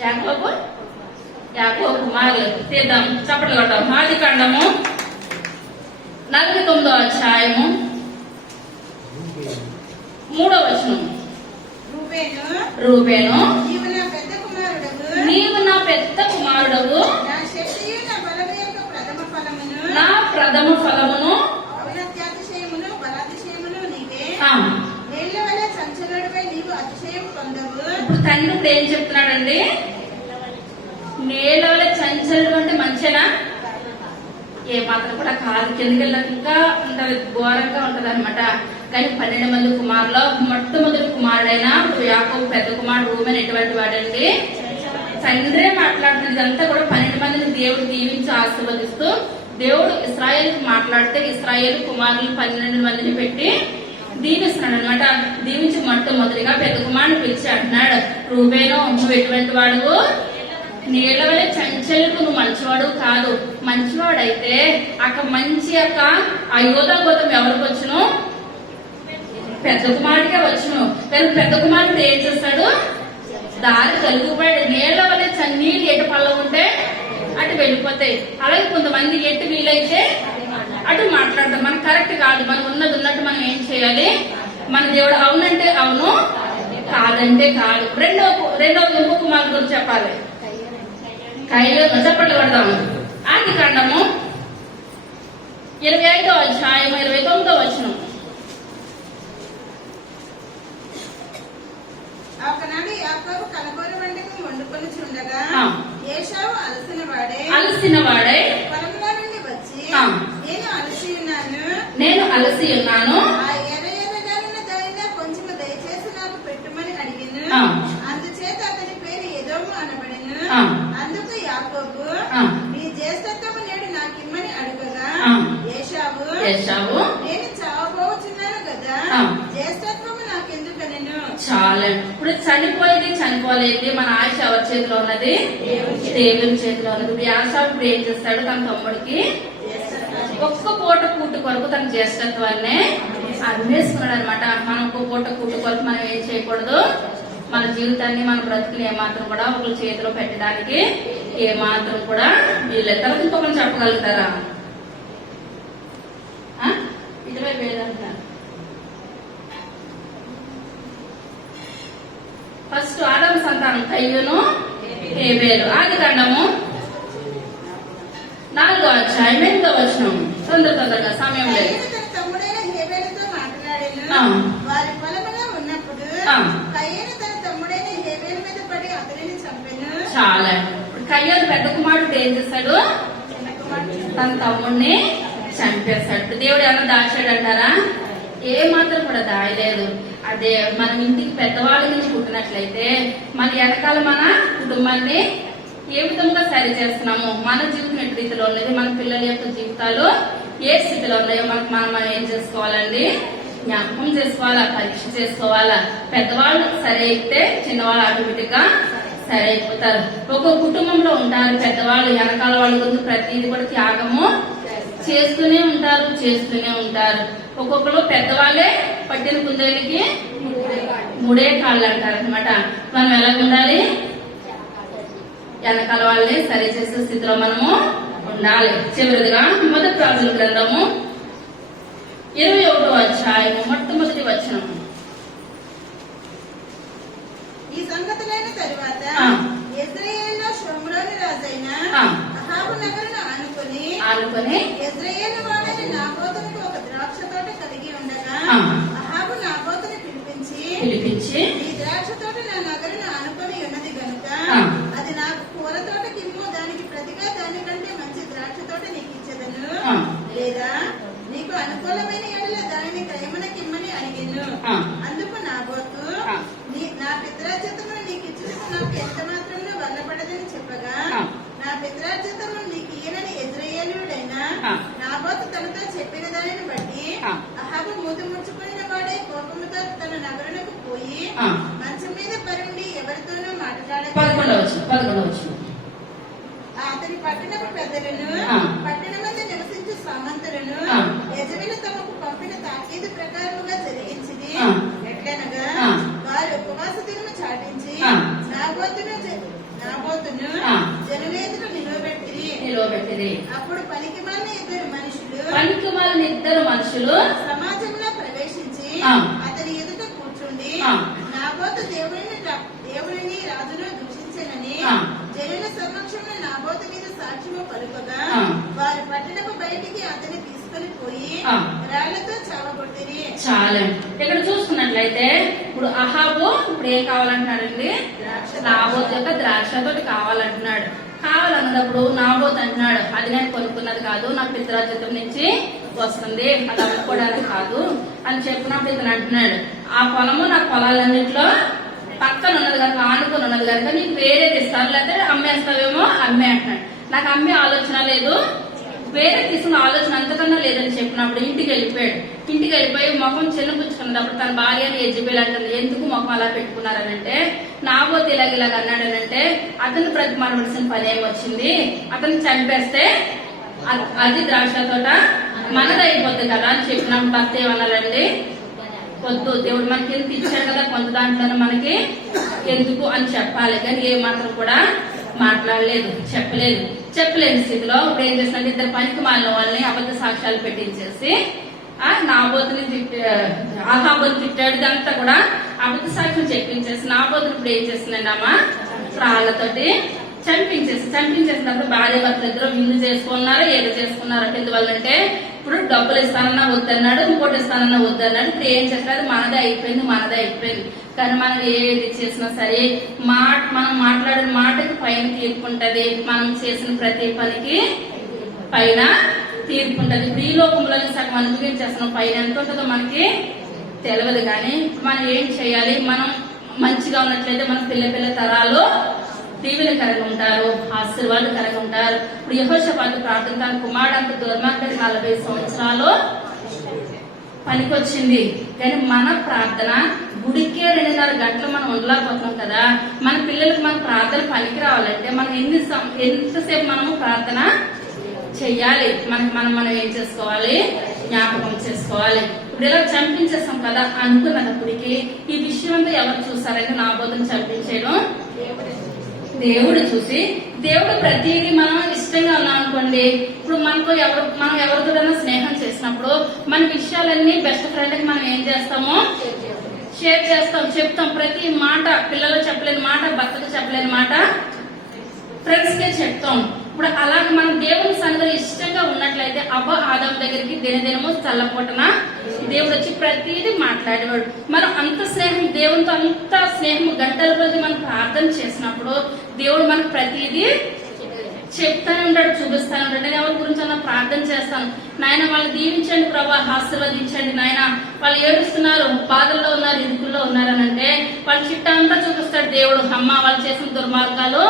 యాకోబు కుమారులు తీద్దాం, చప్పట్లు కొట్టాం. ఆదికాండము 49వ అధ్యాయము 3వ వచనం. రూబేను, నీవు నా పెద్ద కుమారుడవు, నా ప్రథమ ఫలమును ఇప్పుడు తండ్రి ఇప్పుడు ఏం చెప్తున్నాడండి? నేల చంచలుడు అంటే మంచినా? ఏ మాత్రం కూడా కాదు, కిందకి ఇంకా ఉంటది, ఘోరంగా ఉంటది అనమాట. కానీ 12 మంది కుమారులో మొట్టమొదటి కుమారుడైన యాకోబు పెద్ద కుమారుడు రూబేను ఎటువంటి వాడండి? తండ్రే మాట్లాడుతుంది. ఇదంతా కూడా 12 మందిని దేవుడు దీవించి ఆశీర్వదిస్తూ దేవుడు ఇశ్రాయేలుకి మాట్లాడితే ఇశ్రాయేలు కుమారులు 12 మందిని పెట్టి దీవిస్తున్నాడు అనమాట. దీవించి మొట్టమొదటిగా పెద్ద కుమారుని పిలిచి అంటున్నాడు, రూబేను నువ్వు ఎటువంటి వాడు, నీళ్ల వల్ల చంచలకు నువ్వు మంచివాడు కాదు. మంచివాడైతే అక్కడ మంచి యొక్క ఆ యోధా గోతం ఎవరికి వచ్చును, పెద్ద కుమారుడికే వచ్చును. కానీ పెద్ద కుమారుడు ఏం చేస్తాడు, దారి తొలగిపోయాడు. నీళ్ల వల్ల నీళ్ళు ఎటు పళ్ళ ఉంటే అటు వెళ్ళిపోతాయి. అలాగే కొంతమంది ఎటు వీలైతే అటు మాట్లాడతాం. మనకు కరెక్ట్ కాదు. మనం ఉన్నది ఉన్నట్టు మనం ఏం చేయాలి, మన దేవుడు అవునంటే అవును, కాదంటే కాదు. రెండో ఇంకో కుమారుడు గురించి చెప్పాలి. కైలు చెప్పండి కొడతాము. ఆది కాండము 25వ అధ్యాయం 29వ వచనం. ఒకనాడు యాకోబు కనబోలు వంటకం వండుకొని చుండగా ఏశావు అలసిన వాడే పొలంలో నుండి వచ్చి, నేను అలసి ఉన్నాను, ఆ ఎర్రగాలిన దానిలో కొంచెం దయచేసి నాకు పెట్టుమని అడిగిను. అందుచేత అతని పేరు ఎదోము అనబడెను. అందుకు యాకోబు, నీ జ్యేష్ఠత్వము నేడు నాకిమ్మని అడుగగా ఏశావు, నేను చావబోచున్నాను కదా, జ్యేష్ఠత్వము నాకెందుకనెను. చాలా ఇప్పుడు చనిపోలేదు. మన ఆశ ఎవరి చేతిలో ఉన్నది, దేవుని చేతిలో ఉన్నది. ఇప్పుడు యాసావు ఇప్పుడు ఏం చేస్తాడు, తన తమ్ముడికి ఒక్క పూట కూటు కొరకు తన జ్యేష్ఠత్వాన్ని అన్వేషిస్తున్నాడు అనమాట. మనం ఒక్క పూట కూటు కొరకు మనం ఏం చేయకూడదు, మన జీవితాన్ని మన బ్రతుకుని ఏమాత్రం కూడా ఒకరి చేతిలో పెట్టడానికి ఏమాత్రం కూడా వీళ్ళెద్దరు ఇంకొకరు చెప్పగలుగుతారా? 20,000 అంటున్నారు. ఫస్ట్ ఆదాము సంతానం కయ్యూను హేబేలు. ఆది కాండము 4వ అధ్యాయం 8వ వచనం. తొందరగా సమయం లేదు. తన తమ్ముడైన హేబేలుతో మాట్లాడాను. వారి పొలములో ఉన్నప్పుడు కయ్యూను తన తమ్ముడైన హేబేలు మీద పడి అతనిని చంపెను. చాలా ఇప్పుడు కయ్యూను పెద్ద కుమారుడు ఏం చేస్తాడు, తన తమ్ముడిని చంపేస్తాడు. దేవుడు ఏమన్నా దాచాడు అంటారా? ఏ మాత్రం కూడా దాయలేదు. అదే మనం ఇంటికి పెద్దవాళ్ళ నుంచి పుట్టినట్లయితే మన వెనకాల మన కుటుంబాన్ని ఏ విధంగా సరి చేస్తున్నాము, మన జీవితం ఎటు రీతిలో ఉన్నది, మన పిల్లల యొక్క జీవితాలు ఏ స్థితిలో ఉన్నాయో మనం ఏం చేసుకోవాలండి, జ్ఞాపకం చేసుకోవాలా, పరీక్ష చేసుకోవాలా. పెద్దవాళ్ళు సరి అయితే చిన్నవాళ్ళు ఆటోమేటిక్ గా సరి అయిపోతారు. ఒక కుటుంబంలో ఉంటారు పెద్దవాళ్ళు, వెనకాల వాళ్ళ గురించి ప్రతిదీ కూడా త్యాగము చేస్తూనే ఉంటారు. ఒక్కొక్కరు పెద్దవాళ్ళే పట్టిన కుందేలికి 3 కాళ్ళు అంటారు అనమాట. మనం ఎలా ఉండాలి, వెనకాల వాళ్ళని సరి చేసే స్థితిలో మనము ఉండాలి. చివరిదిగా మొదటి రాజుల గ్రంథము 21వ అధ్యాయము మొట్టమొదటి వచనం. ఈ సంగతులైన తరువాత యెజ్రెయేలులో షోమ్రోను రాజైన అహాబు నగరును ఆనుకొని యెజ్రెయేలు వాడైన నాబోతునకు ఒక ద్రాక్ష తోట కలిగి ఉండగా అహాబు నాబోతుని పిలిపించి ఈ ద్రాక్ష తోట నా నగరును ఆనుకొని ఉన్నది గనుక అది నాకు కూర తోట కిమ్ము, దానికి ప్రతిగా దానికంటే మంచి ద్రాక్ష తోట నీకు ఇచ్చేదను, లేదా నీకు అనుకూలమైన ఎడల దానిని క్రయమునకిమ్మని అడిగాను. అందుకు నాబోతు, నా పిత్రార్జితమును నీకు ఇచ్చుటకు నాకు ఎంత మాత్రమును వల్లపడదని చెప్పగా, నా పిత్రార్జితమును నీకు ఈయనని యెజ్రెయేలీయుడైన నాబోతు తనతో చెప్పిన దానిని బట్టి అహాబు మూతి ముడుచుకున్న వాడే కోపముతో తన నగరునకు పోయి మంచం మీద పరుండి ఎవరితోనూ మాట్లాడక అతని పట్టణపు పెద్దలను, పట్టణమందు నివసించే సామంతులను యెజబెలు తమకు పంపిన తాకీదు ప్రకారముగా జరిగించింది. ఎట్లనగా వారు ఉపవాస దినము చాటించి నాబోతును జనవేదిక నిలవబెట్టిరి. అప్పుడు పనికిమాలిన ఇద్దరు మనుషులు సమాజంలో ప్రవేశించి అతని ఎదుట కూర్చుండి, నాబోతు దేవుడిని రాజును దూషించనని జనుల సమక్షంలో నాబోతు మీద సాక్ష్యము పలుకగా, వారి పట్టణపు బయటికి అతన్ని తీసుకొని పోయి రాళ్లతో చావగొట్టిరి. చాలా ఇక్కడ చూసుకున్నట్లయితే ఇప్పుడు అహాబు ఇప్పుడు ఏం కావాలంటున్నాడండి, నాబోతు యొక్క ద్రాక్షతోటి కావాలంటున్నాడు. కావాలన్నప్పుడు నాబోతు అంటున్నాడు, అది నేను కొనుక్కున్నది కాదు, నా పిత్రార్జితం నుంచి వస్తుంది, అది అమ్ముకోవడానికి కాదు అని చెప్పినప్పుడు ఇతను అంటున్నాడు, ఆ పొలము నా పొలాలన్నింటిలో పక్కన ఉన్నది కనుక, ఆనుకొని ఉన్నది కనుక నీకు వేరేది ఇస్తాను, లేకపోతే అమ్మేస్తావేమో అమ్మే అంటున్నాడు. నాకు అమ్మే ఆలోచన లేదు, వేరే తీసుకున్న ఆలోచన అంతకన్నా లేదని చెప్పినప్పుడు ఇంటికి వెళ్ళిపోయి ముఖం చిన్నపుచ్చుకున్నది. అప్పుడు తన భార్య యెజబెల్ అంటుంది, ఎందుకు ముఖం అలా పెట్టుకున్నారనంటే, నాబోతు ఇలాగ అన్నాడనంటే అతను ప్రతిమానవలసిన పని ఏమొచ్చింది, అతను చంపేస్తే అది ద్రాక్ష తోట మనదైపోద్ది కదా అని చెప్పినప్పుడు భర్త ఏమన్నారండి, వద్దు, దేవుడు మనకి ఎంత ఇచ్చాడు కదా, కొంత దాంట్లోనే మనకి ఎందుకు అని చెప్పాలి. కానీ ఏ మాత్రం కూడా మాట్లాడలేదు, చెప్పలేని స్థితిలో ఇప్పుడు ఏం చేసినట్టు ఇద్దరు పనికి మాలిన వాళ్ళని అబద్ధ సాక్ష్యాలు పెట్టించేసి నాబోతుని ఆహాబోతు తిట్టాడు, ఇదంతా కూడా అబద్ధ సాక్ష్యం చెప్పించేసి నాబోతుని ఇప్పుడు ఏం చేసిందండి అమ్మ, రాళ్లతోటి చంపించేసినప్పుడు భార్య భర్తలు ఇద్దరు విందు చేసుకున్నారా, ఏదో చేసుకున్నారా. ఎందువల్లంటే ఇప్పుడు డబ్బులు ఇస్తానన్నా వద్దన్నాడు, ఇంకోటి ఇస్తానన్నా వద్దన్నాడు. ఇప్పుడు ఏం చేస్తారు, అది మనదే అయిపోయింది. కానీ మనం ఏది చేసినా సరే మనం మాట్లాడిన మాటకి పైన తీర్పు ఉంటది, మనం చేసిన ప్రతి పనికి పైన తీర్పు ఉంటది. ఇప్పుడు ఈ లోకంలో సగం అనుభవించేస్తున్నాం, పైన ఎంత ఉంటుందో మనకి తెలియదు. కానీ మనం ఏం చేయాలి, మనం మంచిగా ఉన్నట్లయితే మన పిల్ల తరాలు దీవెనకరంగా ఉంటారు, ఆశీర్వాదకరంగా ఉంటారు. ఇప్పుడు యెహోషాపాతు ప్రార్థన తన కుమారుడు దుర్మార్గం 40 సంవత్సరాలు పనికొచ్చింది. కానీ మన ప్రార్థన గుడికే 2.5 గంటలు మనం ఉండలేకపోతున్నాం కదా. మన పిల్లలకు మన ప్రార్థన పనికి రావాలంటే మనం ఎంతసేపు మనము ప్రార్థన చెయ్యాలి, మనం ఏం చేసుకోవాలి, జ్ఞాపకం చేసుకోవాలి. ఇప్పుడు ఇలా చంపించేస్తాం కదా అనుకున్నప్పటికీ ఈ విషయం అంతా ఎవరు చూసారంటే నాబోతుని చంపించేయడం దేవుడు చూసి, దేవుడు ప్రతిదీ మనం ఇష్టంగా ఉన్నాం అనుకోండి, ఇప్పుడు మనం ఎవరితోనైనా స్నేహం చేసినప్పుడు మన విషయాలన్నీ బెస్ట్ ఫ్రెండ్ కి మనం ఏం చేస్తామో షేర్ చేస్తాం, చెప్తాం. ప్రతి మాట పిల్లలు చెప్పలేని మాట, భర్తకు చెప్పలేని మాట ఫ్రెండ్స్ కే చెప్తాం. ఇప్పుడు అలాగే మనం దేవుని సన్నిధిలో ఇష్టంగా ఉన్నట్లయితే ఆదాం దగ్గరికి దినదినము చల్లపూటన దేవుడు వచ్చి ప్రతిదీ మాట్లాడేవాడు. మనం అంత స్నేహం, దేవునితో అంత స్నేహం గంటల రోజు మనం ప్రార్థన చేసినప్పుడు దేవుడు మనకు ప్రతిదీ చెప్తానే ఉంటాడు, చూపిస్తానే ఉంటాడు. నేను ఎవరి గురించి అన్నా ప్రార్థన చేస్తాను, నాయన వాళ్ళు దీవించండి ప్రభా, ఆశీర్వదించండి నాయన, వాళ్ళు ఏడుస్తున్నారు, బాధల్లో ఉన్నారు, ఇరుకుల్లో ఉన్నారని అంటే వాళ్ళ చిట్టా అంతా చూపిస్తాడు దేవుడు. అమ్మ వాళ్ళు చేసిన దుర్మార్గాలు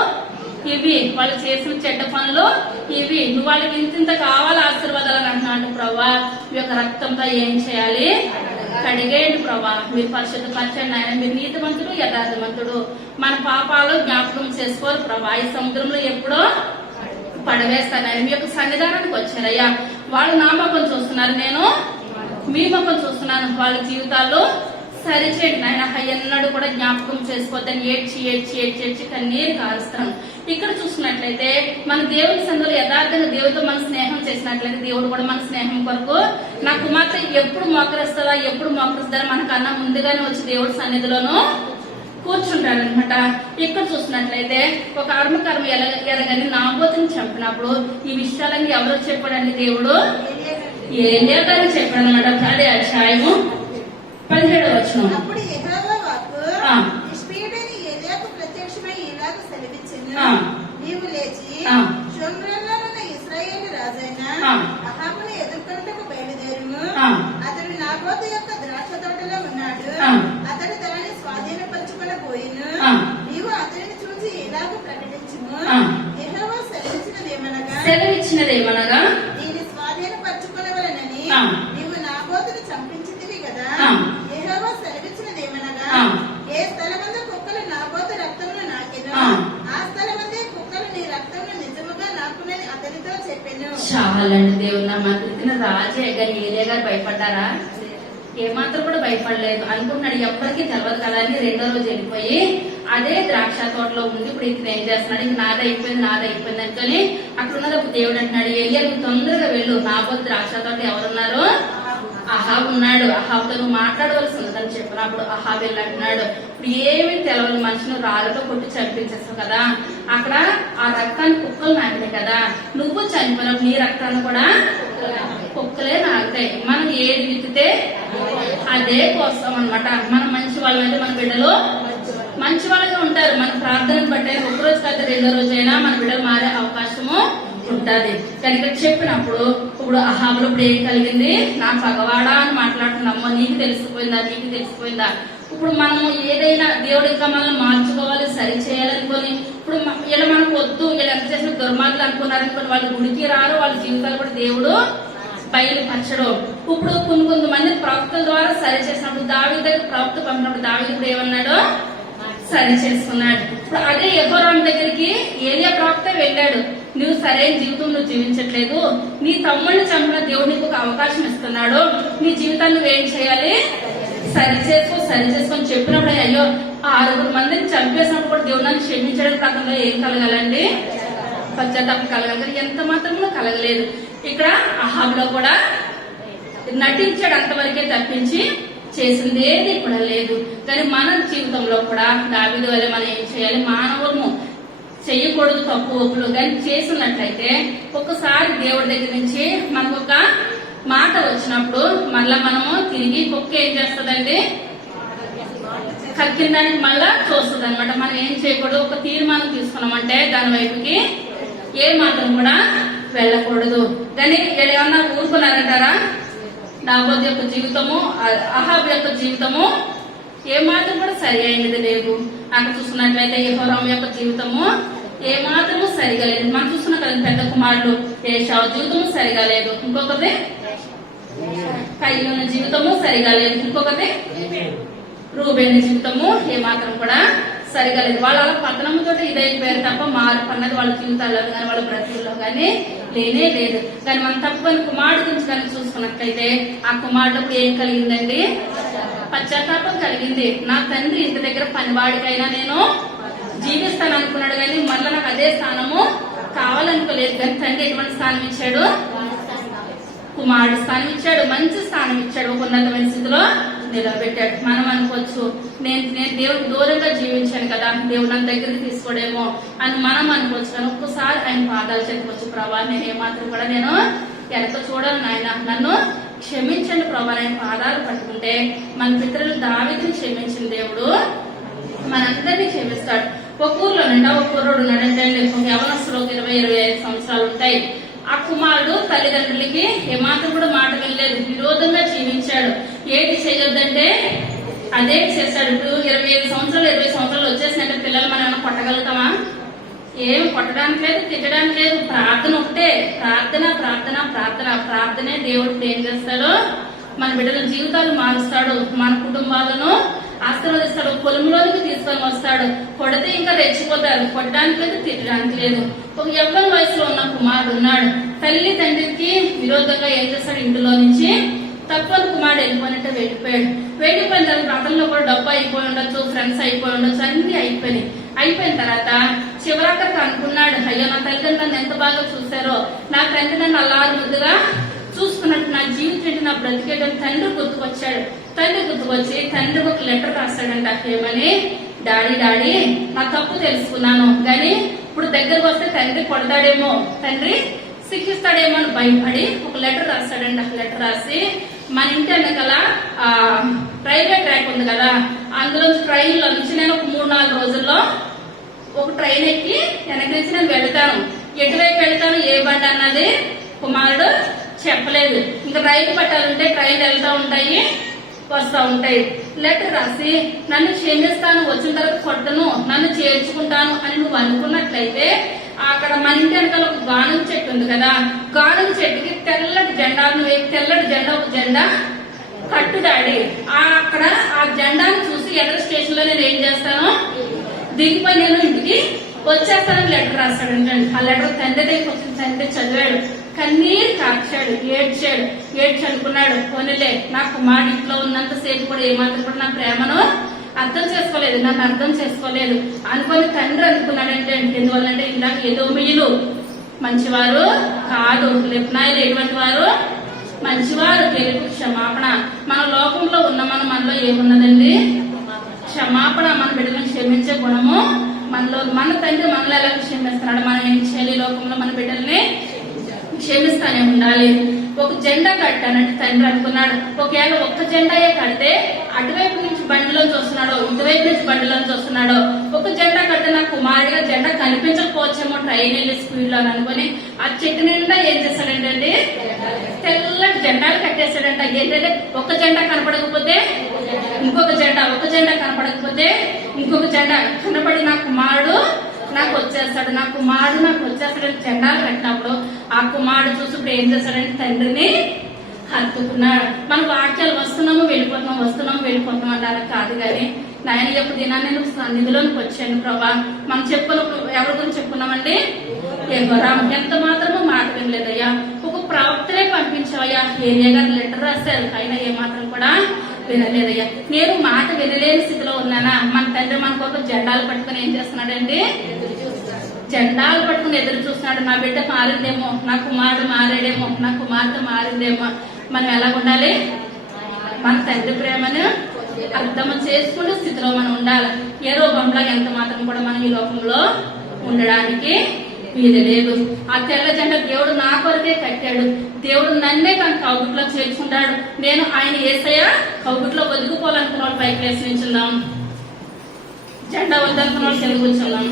ఇవి, వాళ్ళు చేసిన చెడ్డ పనులు ఇవి, నువ్వు వాళ్ళకి ఇంత కావాలి ఆశీర్వాదాలు అని అంటున్నాడు. ప్రభా మీ యొక్క రక్తంతో ఏం చేయాలి, కడిగేయండి ప్రభా, మీరు పరిశుద్ధపరచండి ఆయన, మీరు నీతిమంతుడు యథార్థవంతుడు, మన పాపాలు జ్ఞాపకం చేసుకోరు ప్రభా, ఈ సముద్రంలో ఎప్పుడో పడవేస్తాను ఆయన. మీ యొక్క సన్నిధానానికి వచ్చారయ్యా, వాళ్ళు నా ముఖం చూస్తున్నారు, నేను మీ ముఖం చూస్తున్నాను, వాళ్ళ జీవితాల్లో సరిచేయండి నాయన. ఎన్నడూ కూడా జ్ఞాపకం చేసుకోవద్దని ఏడ్చి కన్నీరు కారుస్తాను. ఇక్కడ చూసినట్లయితే మన దేవుని సన్నిధిలో యథార్థంగా దేవుడితో మన స్నేహం చేసినట్లయితే దేవుడు కూడా మన స్నేహం కొరకు నా కుమార్తె ఎప్పుడు మోకరిస్తుందా మనకన్నా ముందుగానే వచ్చి దేవుడి సన్నిధిలోనూ కూర్చుంటాడనమాట. ఇక్కడ చూసినట్లయితే ఒక కర్మ ఎరగని నాబోతుని చంపినప్పుడు ఈ విషయాలన్నీ ఎవరో చెప్పాడండి, దేవుడు ఏలియా గారికి చెప్పాడు అనమాట. అదే అధ్యాయము 17వ వచనం. అప్పుడు యెహోవా వాక్కు నిష్పీయుడైన ఏలీయాకు ప్రత్యక్షమై ఇలాగ సెలవిచ్చెను, నీవు లేచి షోమ్రోనులో ఉన్న ఇశ్రాయేలు రాజైన అహాబును ఎదుర్కొనుటకు బయలుదేరుము. అతడు నాబోతు యొక్క ద్రాక్ష తోటలో ఉన్నాడు, అతడు దానిని స్వాధీనపరచుకొనబోయెను. నీవు అతడిని చూసి ఇలాగ ప్రకటించుము, యెహోవా సెలవిచ్చినదేమనగా దీన్ని స్వాధీనపరచుకొనవలెనని నీవు నాబోతును చంపించితివి కదా. యెహోవా సెలవిచ్చినదేమనగా ఏ స్థలమందు కుక్కలు నాబోతు రక్తమును నాకెను, ఆ స్థలమందే కుక్కలు నీ రక్తమును నిజముగా నాకునని అతనితో చెప్పెను. చాలండి దేవుడు నా మంత్రి రాజే గారు ఏలియా గారు భయపడ్డారా? ఏమాత్రం కూడా భయపడలేదు. అనుకుంటున్నాడు ఎవరికి తెలియదు కదా అని 2వ రోజు వెళ్ళిపోయి అదే ద్రాక్ష తోటలో ఉండి ఇప్పుడు ఇతను ఏం చేస్తున్నాడు, ఇంక నాదైపోయింది అనుకొని అక్కడ ఉన్నది దేవుడు అంటున్నాడు, ఏలియా నువ్వు తొందరగా వెళ్ళు, నాబోతు ద్రాక్ష తోట ఎవరున్నారు, అహాబ్ ఉన్నాడు, అహాబ్తో నువ్వు మాట్లాడవలసి ఉందని చెప్పినప్పుడు అహాబ్ వెళ్ళి అంటున్నాడు, ఇప్పుడు ఏమీ తెలవని మనిషిని రాళ్ళతో కొట్టి చంపించేస్తావు కదా, అక్కడ ఆ రక్తాన్ని కుక్కలు నాకినాయి కదా, నువ్వు చనిపోయినప్పుడు నీ రక్తాన్ని కూడా కుక్కలే నాకుతాయి. మనం ఏది విత్తితే అదే కోస్తాం అనమాట. మనం మంచి వాళ్ళమైతే మన బిడ్డలు మంచి వాళ్ళగా ఉంటారు. మన ప్రార్థనను బట్టి ఒక రోజు కాదు 2వ రోజైనా మన బిడ్డలు మారే అవకాశము ఉంటది. కనుక చెప్పినప్పుడు ఇప్పుడు అహాబులో ఇప్పుడు ఏం కలిగింది, నా పగవాడా అని మాట్లాడుతున్నామ్మో, నీకు తెలిసిపోయిందా ఇప్పుడు మనము ఏదైనా దేవుడు ఇంకా మనల్ని మార్చుకోవాలి, సరి చేయాలనుకొని ఇప్పుడు ఇలా మనకు వద్దు, వీళ్ళు ఎంత చేసిన దుర్మార్గులు అనుకున్నారనుకోని వాళ్ళు గుడికి రారు, వాళ్ళ జీవితాలు కూడా దేవుడు బయలుపరచడం. ఇప్పుడు కొంతమంది ప్రవక్తల ద్వారా సరి చేసినప్పుడు దావీదు దగ్గర ప్రవక్త పంపినప్పుడు దావీదు ఇప్పుడు ఏమన్నాడు, సరి చేసుకున్నాడు. ఇప్పుడు అదే యెహోరాము దగ్గరికి ఏలియా ప్రవక్త వెళ్ళాడు, నువ్వు సరైన జీవితం నువ్వు జీవించట్లేదు, నీ తమ్ముడిని చంపిన దేవుడు నీకు ఒక అవకాశం ఇస్తున్నాడు, నీ జీవితాన్ని నువ్వేం చేయాలి, సరి చేసుకొని చెప్పినప్పుడు అయ్యో 6 మందిని చంపేసినప్పుడు కూడా దేవుడు నన్ను క్షమించడానికి అతనిలో ఏం కలగాలండి, పశ్చాత్తాపం కలగాలి. కానీ ఎంత మాత్రమూ కలగలేదు. ఇక్కడ అహాబులో కూడా నటించాడు అంతవరకే తప్పించి చేసింది ఏది కూడా లేదు. కానీ మన జీవితంలో కూడా దావీదు వల్ల మనం ఏం చేయాలి, మానవులను చెయ్యకూడదు తప్పు ఒప్పులు, కానీ చేసినట్లయితే ఒక్కసారి దేవుడి దగ్గర నుంచి మనకు ఒక మాట వచ్చినప్పుడు మళ్ళా మనము తిరిగి కుక్క ఏం చేస్తుందండి, కక్కిన దానికి మళ్ళా చూస్తుంది అనమాట. మనం ఏం చేయకూడదు, ఒక తీర్మానం తీసుకున్నామంటే దాని వైపుకి ఏ మాత్రం కూడా వెళ్ళకూడదు. కానీ ఏమన్నా ఊరుకున్నారంటారా, నాబోతు యొక్క జీవితము అహాబు యొక్క జీవితము ఏమాత్రం కూడా సరి అయినది లేదు. అక్కడ చూసుకున్నట్లయితే యెహోరాము యొక్క జీవితము ఏమాత్రము సరిగా లేదు. మనం చూస్తున్నాం కదా పెద్ద కుమారుడు ఏశావు జీవితము సరిగా లేదు, ఇంకొకటి కయీను జీవితము సరిగా లేదు, ఇంకొకటి రూబేను జీవితము ఏమాత్రం కూడా సరిగా లేదు. వాళ్ళ పతనంతో ఇదైపోయారు తప్ప మార్పు అన్నది వాళ్ళ జీవితాల్లో కానీ వాళ్ళ బ్రతుకుల్లో కానీ లేనే లేదు. కానీ మనం తప్పని కుమారుడు గురించి కానీ చూసుకున్నట్లయితే ఆ కుమారుడు ఏం కలిగిందండి, పశ్చాత్తాపం కలిగింది. నా తండ్రి ఇంటి దగ్గర పనివాడికైనా నేను జీవిస్తాను అనుకున్నాడు, కానీ మళ్ళీ నాకు అదే స్థానము కావాలనుకోలేదు. కానీ తండ్రి ఎటువంటి స్థానం ఇచ్చాడు, కుమారుడు స్థానం ఇచ్చాడు, మంచి స్థానం ఇచ్చాడు, ఒక ఉన్నతమైన స్థితిలో నిలబెట్టాడు. మనం అనుకోవచ్చు నేను దేవుడికి దూరంగా జీవించాను కదా, దేవుడు నన్ను దగ్గరికి తీసుకోడేమో అని మనం అనుకోవచ్చు. కానీ ఒక్కసారి ఆయన పాదాలు చెప్పుకోవచ్చు, ప్రభా నేను ఏమాత్రం కూడా నేను వెనక చూడాలి నాయన, నన్ను క్షమించండి ప్రభా. ఆయన పాదాలు పట్టుకుంటే మన పితరులు దావీదుని క్షమించిన దేవుడు మనందరినీ క్షమిస్తాడు. ఒక ఊర్లోనంట ఒక కుర్రోడు ఉన్నాడంటే యవనస్తులు 20-25 సంవత్సరాలు ఉంటాయి. ఆ కుమారుడు తల్లిదండ్రులకి ఏమాత్రం కూడా మాట వెళ్ళలేదు, విరోధంగా జీవించాడు. ఏంటి చేయొద్దంటే అదే చేశాడు. ఇప్పుడు 20 సంవత్సరాలు వచ్చేసినట్టు పిల్లలు మనం కొట్టగలుగుతామా, ఏం కొట్టడానికి లేదు, తిట్టడానికి లేదు. ప్రార్థన ఒకటే, ప్రార్థనే దేవుడు ఏం చేస్తాడు, మన బిడ్డల జీవితాలు మారుస్తాడు, మన కుటుంబాలను ఆశీర్వదిస్తాడు, పొలంలోనికి తీసుకొని వస్తాడు. కొడితే ఇంకా రెచ్చిపోతారు, కొట్టడానికి లేదు, తిట్టడానికి లేదు. ఒక యవ్వన వయసులో ఉన్న కుమారుడు ఉన్నాడు, తల్లి తండ్రికి విరోధంగా ఏం చేస్తాడు, ఇంటిలో నుంచి తప్పని కుమారుడు వెళ్ళిపోయినట్టు వెళ్ళిపోయిన తర్వాత అతనిలో కూడా డబ్బు అయిపోయి ఉండొచ్చు, ఫ్రెండ్స్ అయిపోయి ఉండొచ్చు, అన్ని అయిపోయిన తర్వాత చివరాకరికి అనుకున్నాడు, అయ్యో నా తల్లిదండ్రులు నన్ను ఎంత బాగా చూశారో, నా తండ్రి నన్ను అల్లారు ముద్దుగా చూసుకున్నట్టు నా జీవితం నా బ్రతికేయడం తండ్రి గుర్తుకొచ్చాడు. తండ్రి గుర్తుకొచ్చి తండ్రికి ఒక లెటర్ రాస్తాడంట, ఏమని, డాడీ నా తప్పు తెలుసుకున్నాను, కానీ ఇప్పుడు దగ్గరకు వస్తే తండ్రి కొడతాడేమో, తండ్రి శిక్షిస్తాడేమో అని భయపడి ఒక లెటర్ రాస్తాడంట. లెటర్ రాసి మన ఇంటి వెనకాల రైల్వే ట్రాక్ ఉంది కదా, అందులో ట్రైన్ లో నుంచి నేను ఒక 3-4 రోజుల్లో ఒక ట్రైన్ ఎక్కి వెనక నుంచి నేను వెళ్తాను, ఎటువైపు వెళ్తాను ఏ బండి అన్నది కుమారుడు చెప్పలేదు. ఇంకా రైలు పట్టాలంటే ట్రైన్ వెళ్తా ఉంటాయి, వస్తా ఉంటాయి. లెటర్ రాసి నన్ను క్షమిస్తాను, వచ్చిన తర్వాత కొట్టను, నన్ను చేర్చుకుంటాను అని నువ్వు అనుకున్నట్లయితే అక్కడ మన ఇంటి వెనకాల ఒక గానుగ చెట్టు ఉంది కదా, గానుగ చెట్టుకి తెల్లటి జెండా ఒక జెండా కట్టు డాడీ. అక్కడ ఆ జెండాను చూసి ఎదురు స్టేషన్ లో నేను ఏం చేస్తాను, దిగిపోయి నేను ఇంటికి వచ్చేస్తానని లెటర్ రాస్తాడు. ఆ లెటర్ తండ్రి దగ్గరికి వచ్చిన తండ్రి చదివాడు, కన్నీరు కార్చాడు, ఏడ్చి అనుకున్నాడు, పోనీలే నా కుమారుడు ఇంట్లో ఉన్నంత సేపు కూడా ఏమాత్రం కూడా నా ప్రేమను నన్ను అర్థం చేసుకోలేదు అనుకొని తండ్రి అనుకున్నాడంటే ఎందువల్లంటే ఇందాక ఎదోమీయులు మంచివారు కాదు, లిబ్నాయిలు ఎటువంటి వారు మంచివారు, తెలుగు క్షమాపణ. మన లోకంలో ఉన్న మనలో ఏమున్నదండి, క్షమాపణ. మన బిడ్డలను క్షమించే గుణము మనలో, మన తండ్రి మనలో ఎలా క్షమిస్తున్నాడు, మనం ఏం చేయాలి, లోకంలో మన బిడ్డల్ని క్షమిస్తానే ఉండాలి. ఒక జెండా కట్టానంటే తండ్రి అనుకున్నాడు, ఒకవేళ ఒక్క జెండాయే కడితే అటువైపు నుంచి బండిలోంచి వస్తున్నాడో ఇటువైపు నుంచి బండిలోంచి వస్తున్నాడో, ఒక జెండా కడితే నా కుమారుడిగా జెండా కనిపించకపోవచ్చేమో ట్రైన్ వెళ్ళి స్పీడ్ లో అనుకుని ఆ చెట్టు నిండా ఏం చేశాడంటే తెల్లటి జెండాలు కట్టేశాడంట. ఏంటంటే ఒక జెండా కనపడకపోతే ఇంకొక జెండా, ఒక జెండా కనపడకపోతే ఇంకొక జెండా కనపడి నా కుమారుడు నాకు వచ్చేస్తాడు, నా కుమారుడు నాకు వచ్చేస్తాడు జెండాలు కట్టినప్పుడు ఆ కుమారుడు చూసి ఇప్పుడు ఏం చేస్తాడంటే తండ్రిని హత్తుకున్నాడు. మన వాక్యాలు వస్తున్నాము వెళ్ళిపోతున్నాం అలా కాదు. కానీ నాయన యొక్క దినాన్ని నేను సన్నిధిలోనికి వచ్చాను ప్రభా. మనం చెప్పుకున్నప్పుడు ఎవరి గురించి చెప్పుకున్నామండి? యెహోరాము. ఎంత మాత్రమో మాట వినలేదయ్యా. ఒక ప్రవక్తనే పంపించావయ్యా. ఏరియా గారు లెటర్ రాశారు, అయినా ఏ మాత్రం కూడా వినలేదయ్యా. నేను మాట వినలేని స్థితిలో ఉన్నానా? మన తండ్రి మన కోసం జెండాలు పట్టుకుని ఏం చేస్తున్నాడండి? జెండాలు పట్టుకుని ఎదురు చూస్తున్నాడు. నా బిడ్డ మారిందేమో, నా కుమారుడు మారాడేమో, నా కుమార్తె మారిందేమో. మనం ఎలా ఉండాలి? మన తండ్రి ప్రేమను అర్థం చేసుకునే స్థితిలో మనం ఉండాలి. ఏ రూపంలో ఎంత మాత్రం కూడా మనం ఈ లోకంలో ఉండడానికి వీలు లేదు. ఆ తెల్ల జెండా దేవుడు నా కొరకే కట్టాడు. దేవుడు నన్నే తన కౌగుట్లో చేర్చుకుంటాడు. నేను ఆయన యేసయ్య కౌగుట్లో ఒదిగిపోవాలనుకున్న వాళ్ళు పైకి లేసి నిల్చుందాం. జెండా వద్దనుకున్న వాళ్ళు కింద కూర్చుందాం.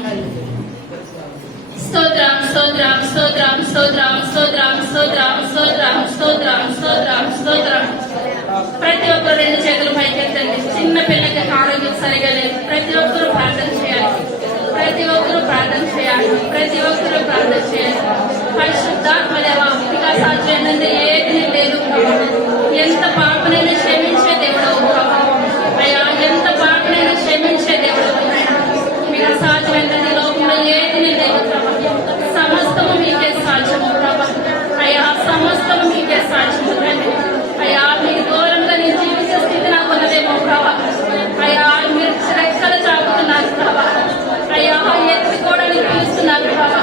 స్తోత్రం స్తోత్రం స్తోత్రం స్తోత్రం స్తోత్రం స్తోత్రం స్తోత్రం స్తోత్రం స్తోత్రం స్తోత్రం. ప్రతి ఒక్కరు 2 చేతులు పైకెత్తండి. చిన్న పిల్లకి ఆరోగ్యం సరిగా లేదు. ప్రతి ఒక్కరు ప్రార్థన చేయాలి. ప్రతి ఒక్కరు ప్రార్థన చేయాలి. ప్రతి ఒక్కరు ప్రార్థన చేయాలి. పరిశుద్ధాత్మదేవ, ఇంకా సాధ్యమైనంత ఏది లేదు. ఎంత పాపనైనా క్షమించే దేవుడు అయ్యా, ఎంత పాపనైనా క్షమించే దేవుడు. మీకు సాధ్యమైనంత లోకంలో ఏది లేదు. సమస్తము మీకే సాధ్యము ప్రభా. అయ్యా, సమస్తము మీకే సాధ్యము. అయ్యా, మీకు దూరంగా నేను జీవించే స్థితి నాకు ఉన్నదేమో ప్రభా. అయ్యా, మీరు రెక్కలు చాపుతున్నారు ప్రభా. అయ్యా, ఎత్తుకోవడానికి పిలుస్తున్నారు ప్రభా.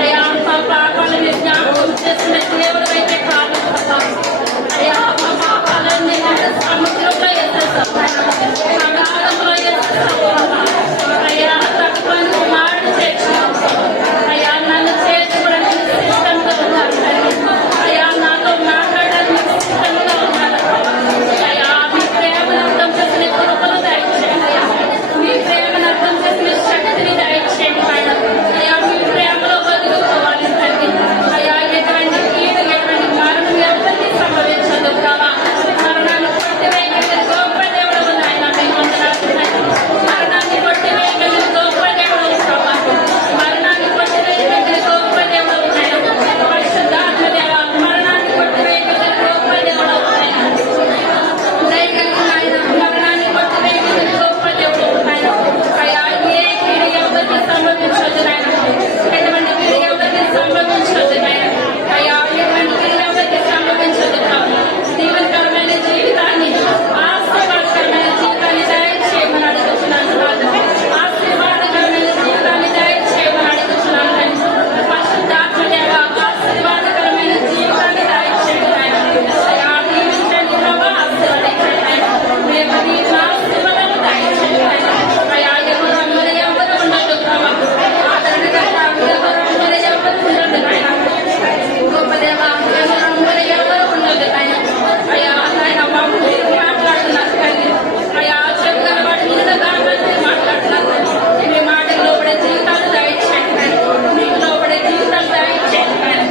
అయ్యా, మా పాపాలను జ్ఞాపకం చేస్తున్న దేవుడు అయితే కాదు ప్రభా. అయ్యా, మా పాపాలన్నీ సముద్రంలో ఎత్తేస్తాం, అగాధంలో ఎత్తేస్తాం. అయ్యా, తక్కువ మాటలు చేర్చున్నాం. అయ్యా, నన్ను చేర్చుకోవడానికి సిద్ధంగా ఉన్నారు. అయ్యా, నాతో మాట్లాడడానికి సిద్ధంగా ఉన్నారు. అయ్యా, మీ ప్రేమను అర్థం చేసిన కృపను దయచేయండి. మీ ప్రేమను అర్థం చేసిన శక్తిని దయచేయండి. అయ్యా, మీ ప్రేమలో బతుకుకోవాలి తండ్రి. అయ్యా, ఎటువంటి కీడు, ఎటువంటి మరణం ఎవరికి సంభవించదు ప్రభా. మరణాన్ని కొట్టివేయగలిగిన గొప్ప దేవుడు నాయన, మేము వందనాలు. మరణాన్ని కొట్టివేయగలిగిన గొప్ప దేవుడు ప్రభా. మరణాన్ని కొట్టివేయగలిగిన గొప్ప దేవుడు నాయన. పరిశుద్ధాత్మ దేవ, మరణాన్ని కొట్టివేయగలిగిన గొప్ప దేవుడు నాయన. దయగలిగిన ఆయన, మరణాన్ని కొట్టివేయగలిగిన గొప్ప దేవుడు నాయన. అయ్యా, ఏ కీడు ఎవరికి సంభవించదు నాయన. ఎటువంటి కీడు ఎవరికి సంభవించదు నాయన. అయ్యా, ఎటువంటి కీడు ఎవరికి సంభవించదు ప్రభు. జీవనకరమైన జీవితాన్ని, ఆశీర్వాదకరమైన జీవితాన్ని దయచేయమని అడుగుతున్నాను రాజు. ఆశీర్వాదకరమైన జీవితాన్ని దయచేయమని అడుగుతున్నాను తండ్రి. పరిశుద్ధాత్మ దేవ, ఆశీర్వాదకరమైన జీవితాన్ని దయచేయండి నాయన. అయ్యా, దీవించండి ప్రభా, ఆశీర్వదించండి నాయన. మేము నీకు ఆశీర్వాదాలు దయచేయండి నాయన. అయ్యా, ఎవరు అమ్మలు ఎవరు ఉండదు ప్రభా. ఆదరణకర్త ఎవరు అమ్మలు ఎవరు ఉండదు నాయన. గొప్ప దేవ, ఎవరు అమ్మలు ఎవరు ఉండదు నాయన. అయ్యా, నాయన బాబు మీరు మాట్లాడుతున్నారు తండ్రి. అయ్యా, చెప్పగల వాటి మీద దాని మాట్లాడుతున్నారు తండ్రి. మీ మాటకు లోపడే జీవితాలు దయచేయండి నాయన. మీకు లోపడే జీవితాలు దయచేయండి నాయన.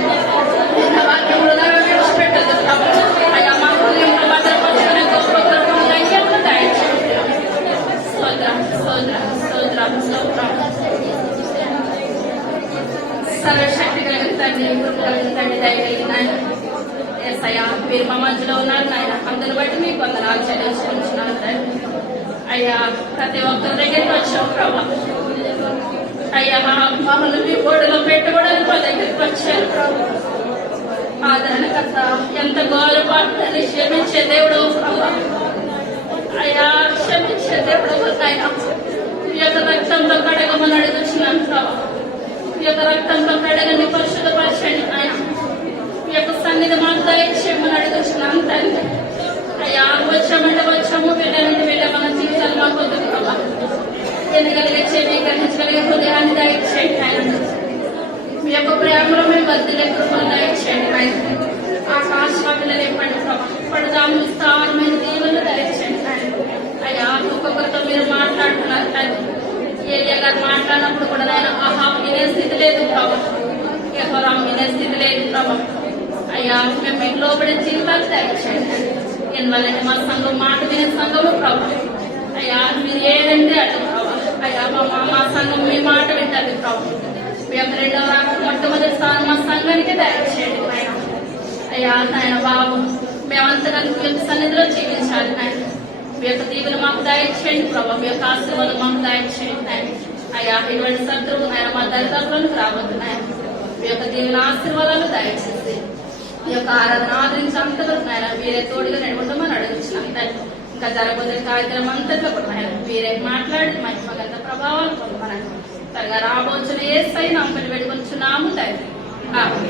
నా వాక్యంలో విడిచిపెట్టదు ప్రభు. అయ్యా, మా హృదయంలో భద్రపరుచుకునే గొప్ప కృపను ధైర్యంలో దయచేయండి. స్తోత్రం స్తోత్రం స్తోత్రం స్తోత్రం. సర్వశక్తి కలిగిన తండ్రి, కృప కలిగిన తండ్రి, దయ కలిగిన ఆయన. యేసయ్యా, మీరు మా మధ్యలో ఉన్నారు నాయన. అందుని బట్టి మీకు వందనాలు చెల్లించుకుంటున్నాను తండ్రి. అయ్యా, ప్రతి ఒక్కరి దగ్గరికి వచ్చాం ప్రభా. అయ్యా, మమ్మల్ని మీ బోర్డులో పెట్టుకోవడానికి మా దగ్గరికి వచ్చారు ప్రభు. ఆదరణకర్త, ఎంత గౌరవపాత్రని క్షమించే దేవుడు ప్రభా. అయ్యా, క్షమించే దేవుడు నాయన. ఈ యొక్క రక్తంతో కడగమని అడుగుతున్నాను ప్రభా. ఈ యొక్క రక్తంతో కడగని పరిశుద్ధపరచండి ఆయన. ఈ యొక్క సన్నిధి మాకు దయచేయమని అడుగుతున్నాను తండ్రి. అయ్యా, వచ్చామంటే వచ్చాము, వెళ్ళాలంటే వెళ్ళే మన జీవితాలు మాకు వద్దు ప్రభా. ఎనగలిగే చెవి, గ్రహించగలిగే హృదయాన్ని దయచేయండి ఆయన. మీ యొక్క ప్రేమలో మేము వర్ధిల్లే కృపను దయచేయండి ఆయన. ఆకాశంలో పిల్లలు ఎప్పటి ప్రభా పడదాము విస్తారమైన దీవులను దయచేయండి ఆయన. అయ్యా, ఒక్కొక్కరితో మీరు మాట్లాడుతున్నారు తండ్రి. ఏలియా గారు మాట్లాడినప్పుడు కూడా ఆయన ఆహా వినే స్థితి లేదు ప్రభా. యెహోరాము వినే స్థితి లేదు ప్రభా. అయ్యా, మేము మీకు లోబడే జీవితాలు దయచేయండి. ఎందువల్లంటే మా సంఘం మాట వినే సంఘము ప్రభు. అయ్యా మీరు ఏదంటే అటు ప్రభు. అయ్యా మా సంఘం మీ మాట వింటారు ప్రభు. మీ యొక్క రెండవ రాక మొట్టమొదటి స్థానం మా సంఘానికి దయచేయండి నాయన. అయ్యా నాయన బాబు మేమంతగా మీ యొక్క సన్నిధిలో జీవించాలి నాయన. మీ యొక్క దీవులు మాకు దయచేయండి ప్రభావ. మీ యొక్క ఆశీర్వాదం మాకు దయచేయండి నాయన. అయ్యా ఇటువంటి శత్రువు నాయన మా దరిదాపులకు రావద్దు నాయన. మీ యొక్క దీవుల ఆశీర్వాదాలు దయచేసి ఈ యొక్క ఆరాధన ఆదరించేంతవరకు నాయన మీరే తోడుగా నడుపుతామని అడుగుతున్నాం. ఇంకా జరగబోయే కార్యక్రమం అంతట్లో కూడా నాయన మీరే మాట్లాడి మహిమగంత ప్రభావాలు పొందమని త్వరగా రాబోతున్న ఏ స్థాయి నామని పెట్టుకొచ్చున్నాము తండ్రి.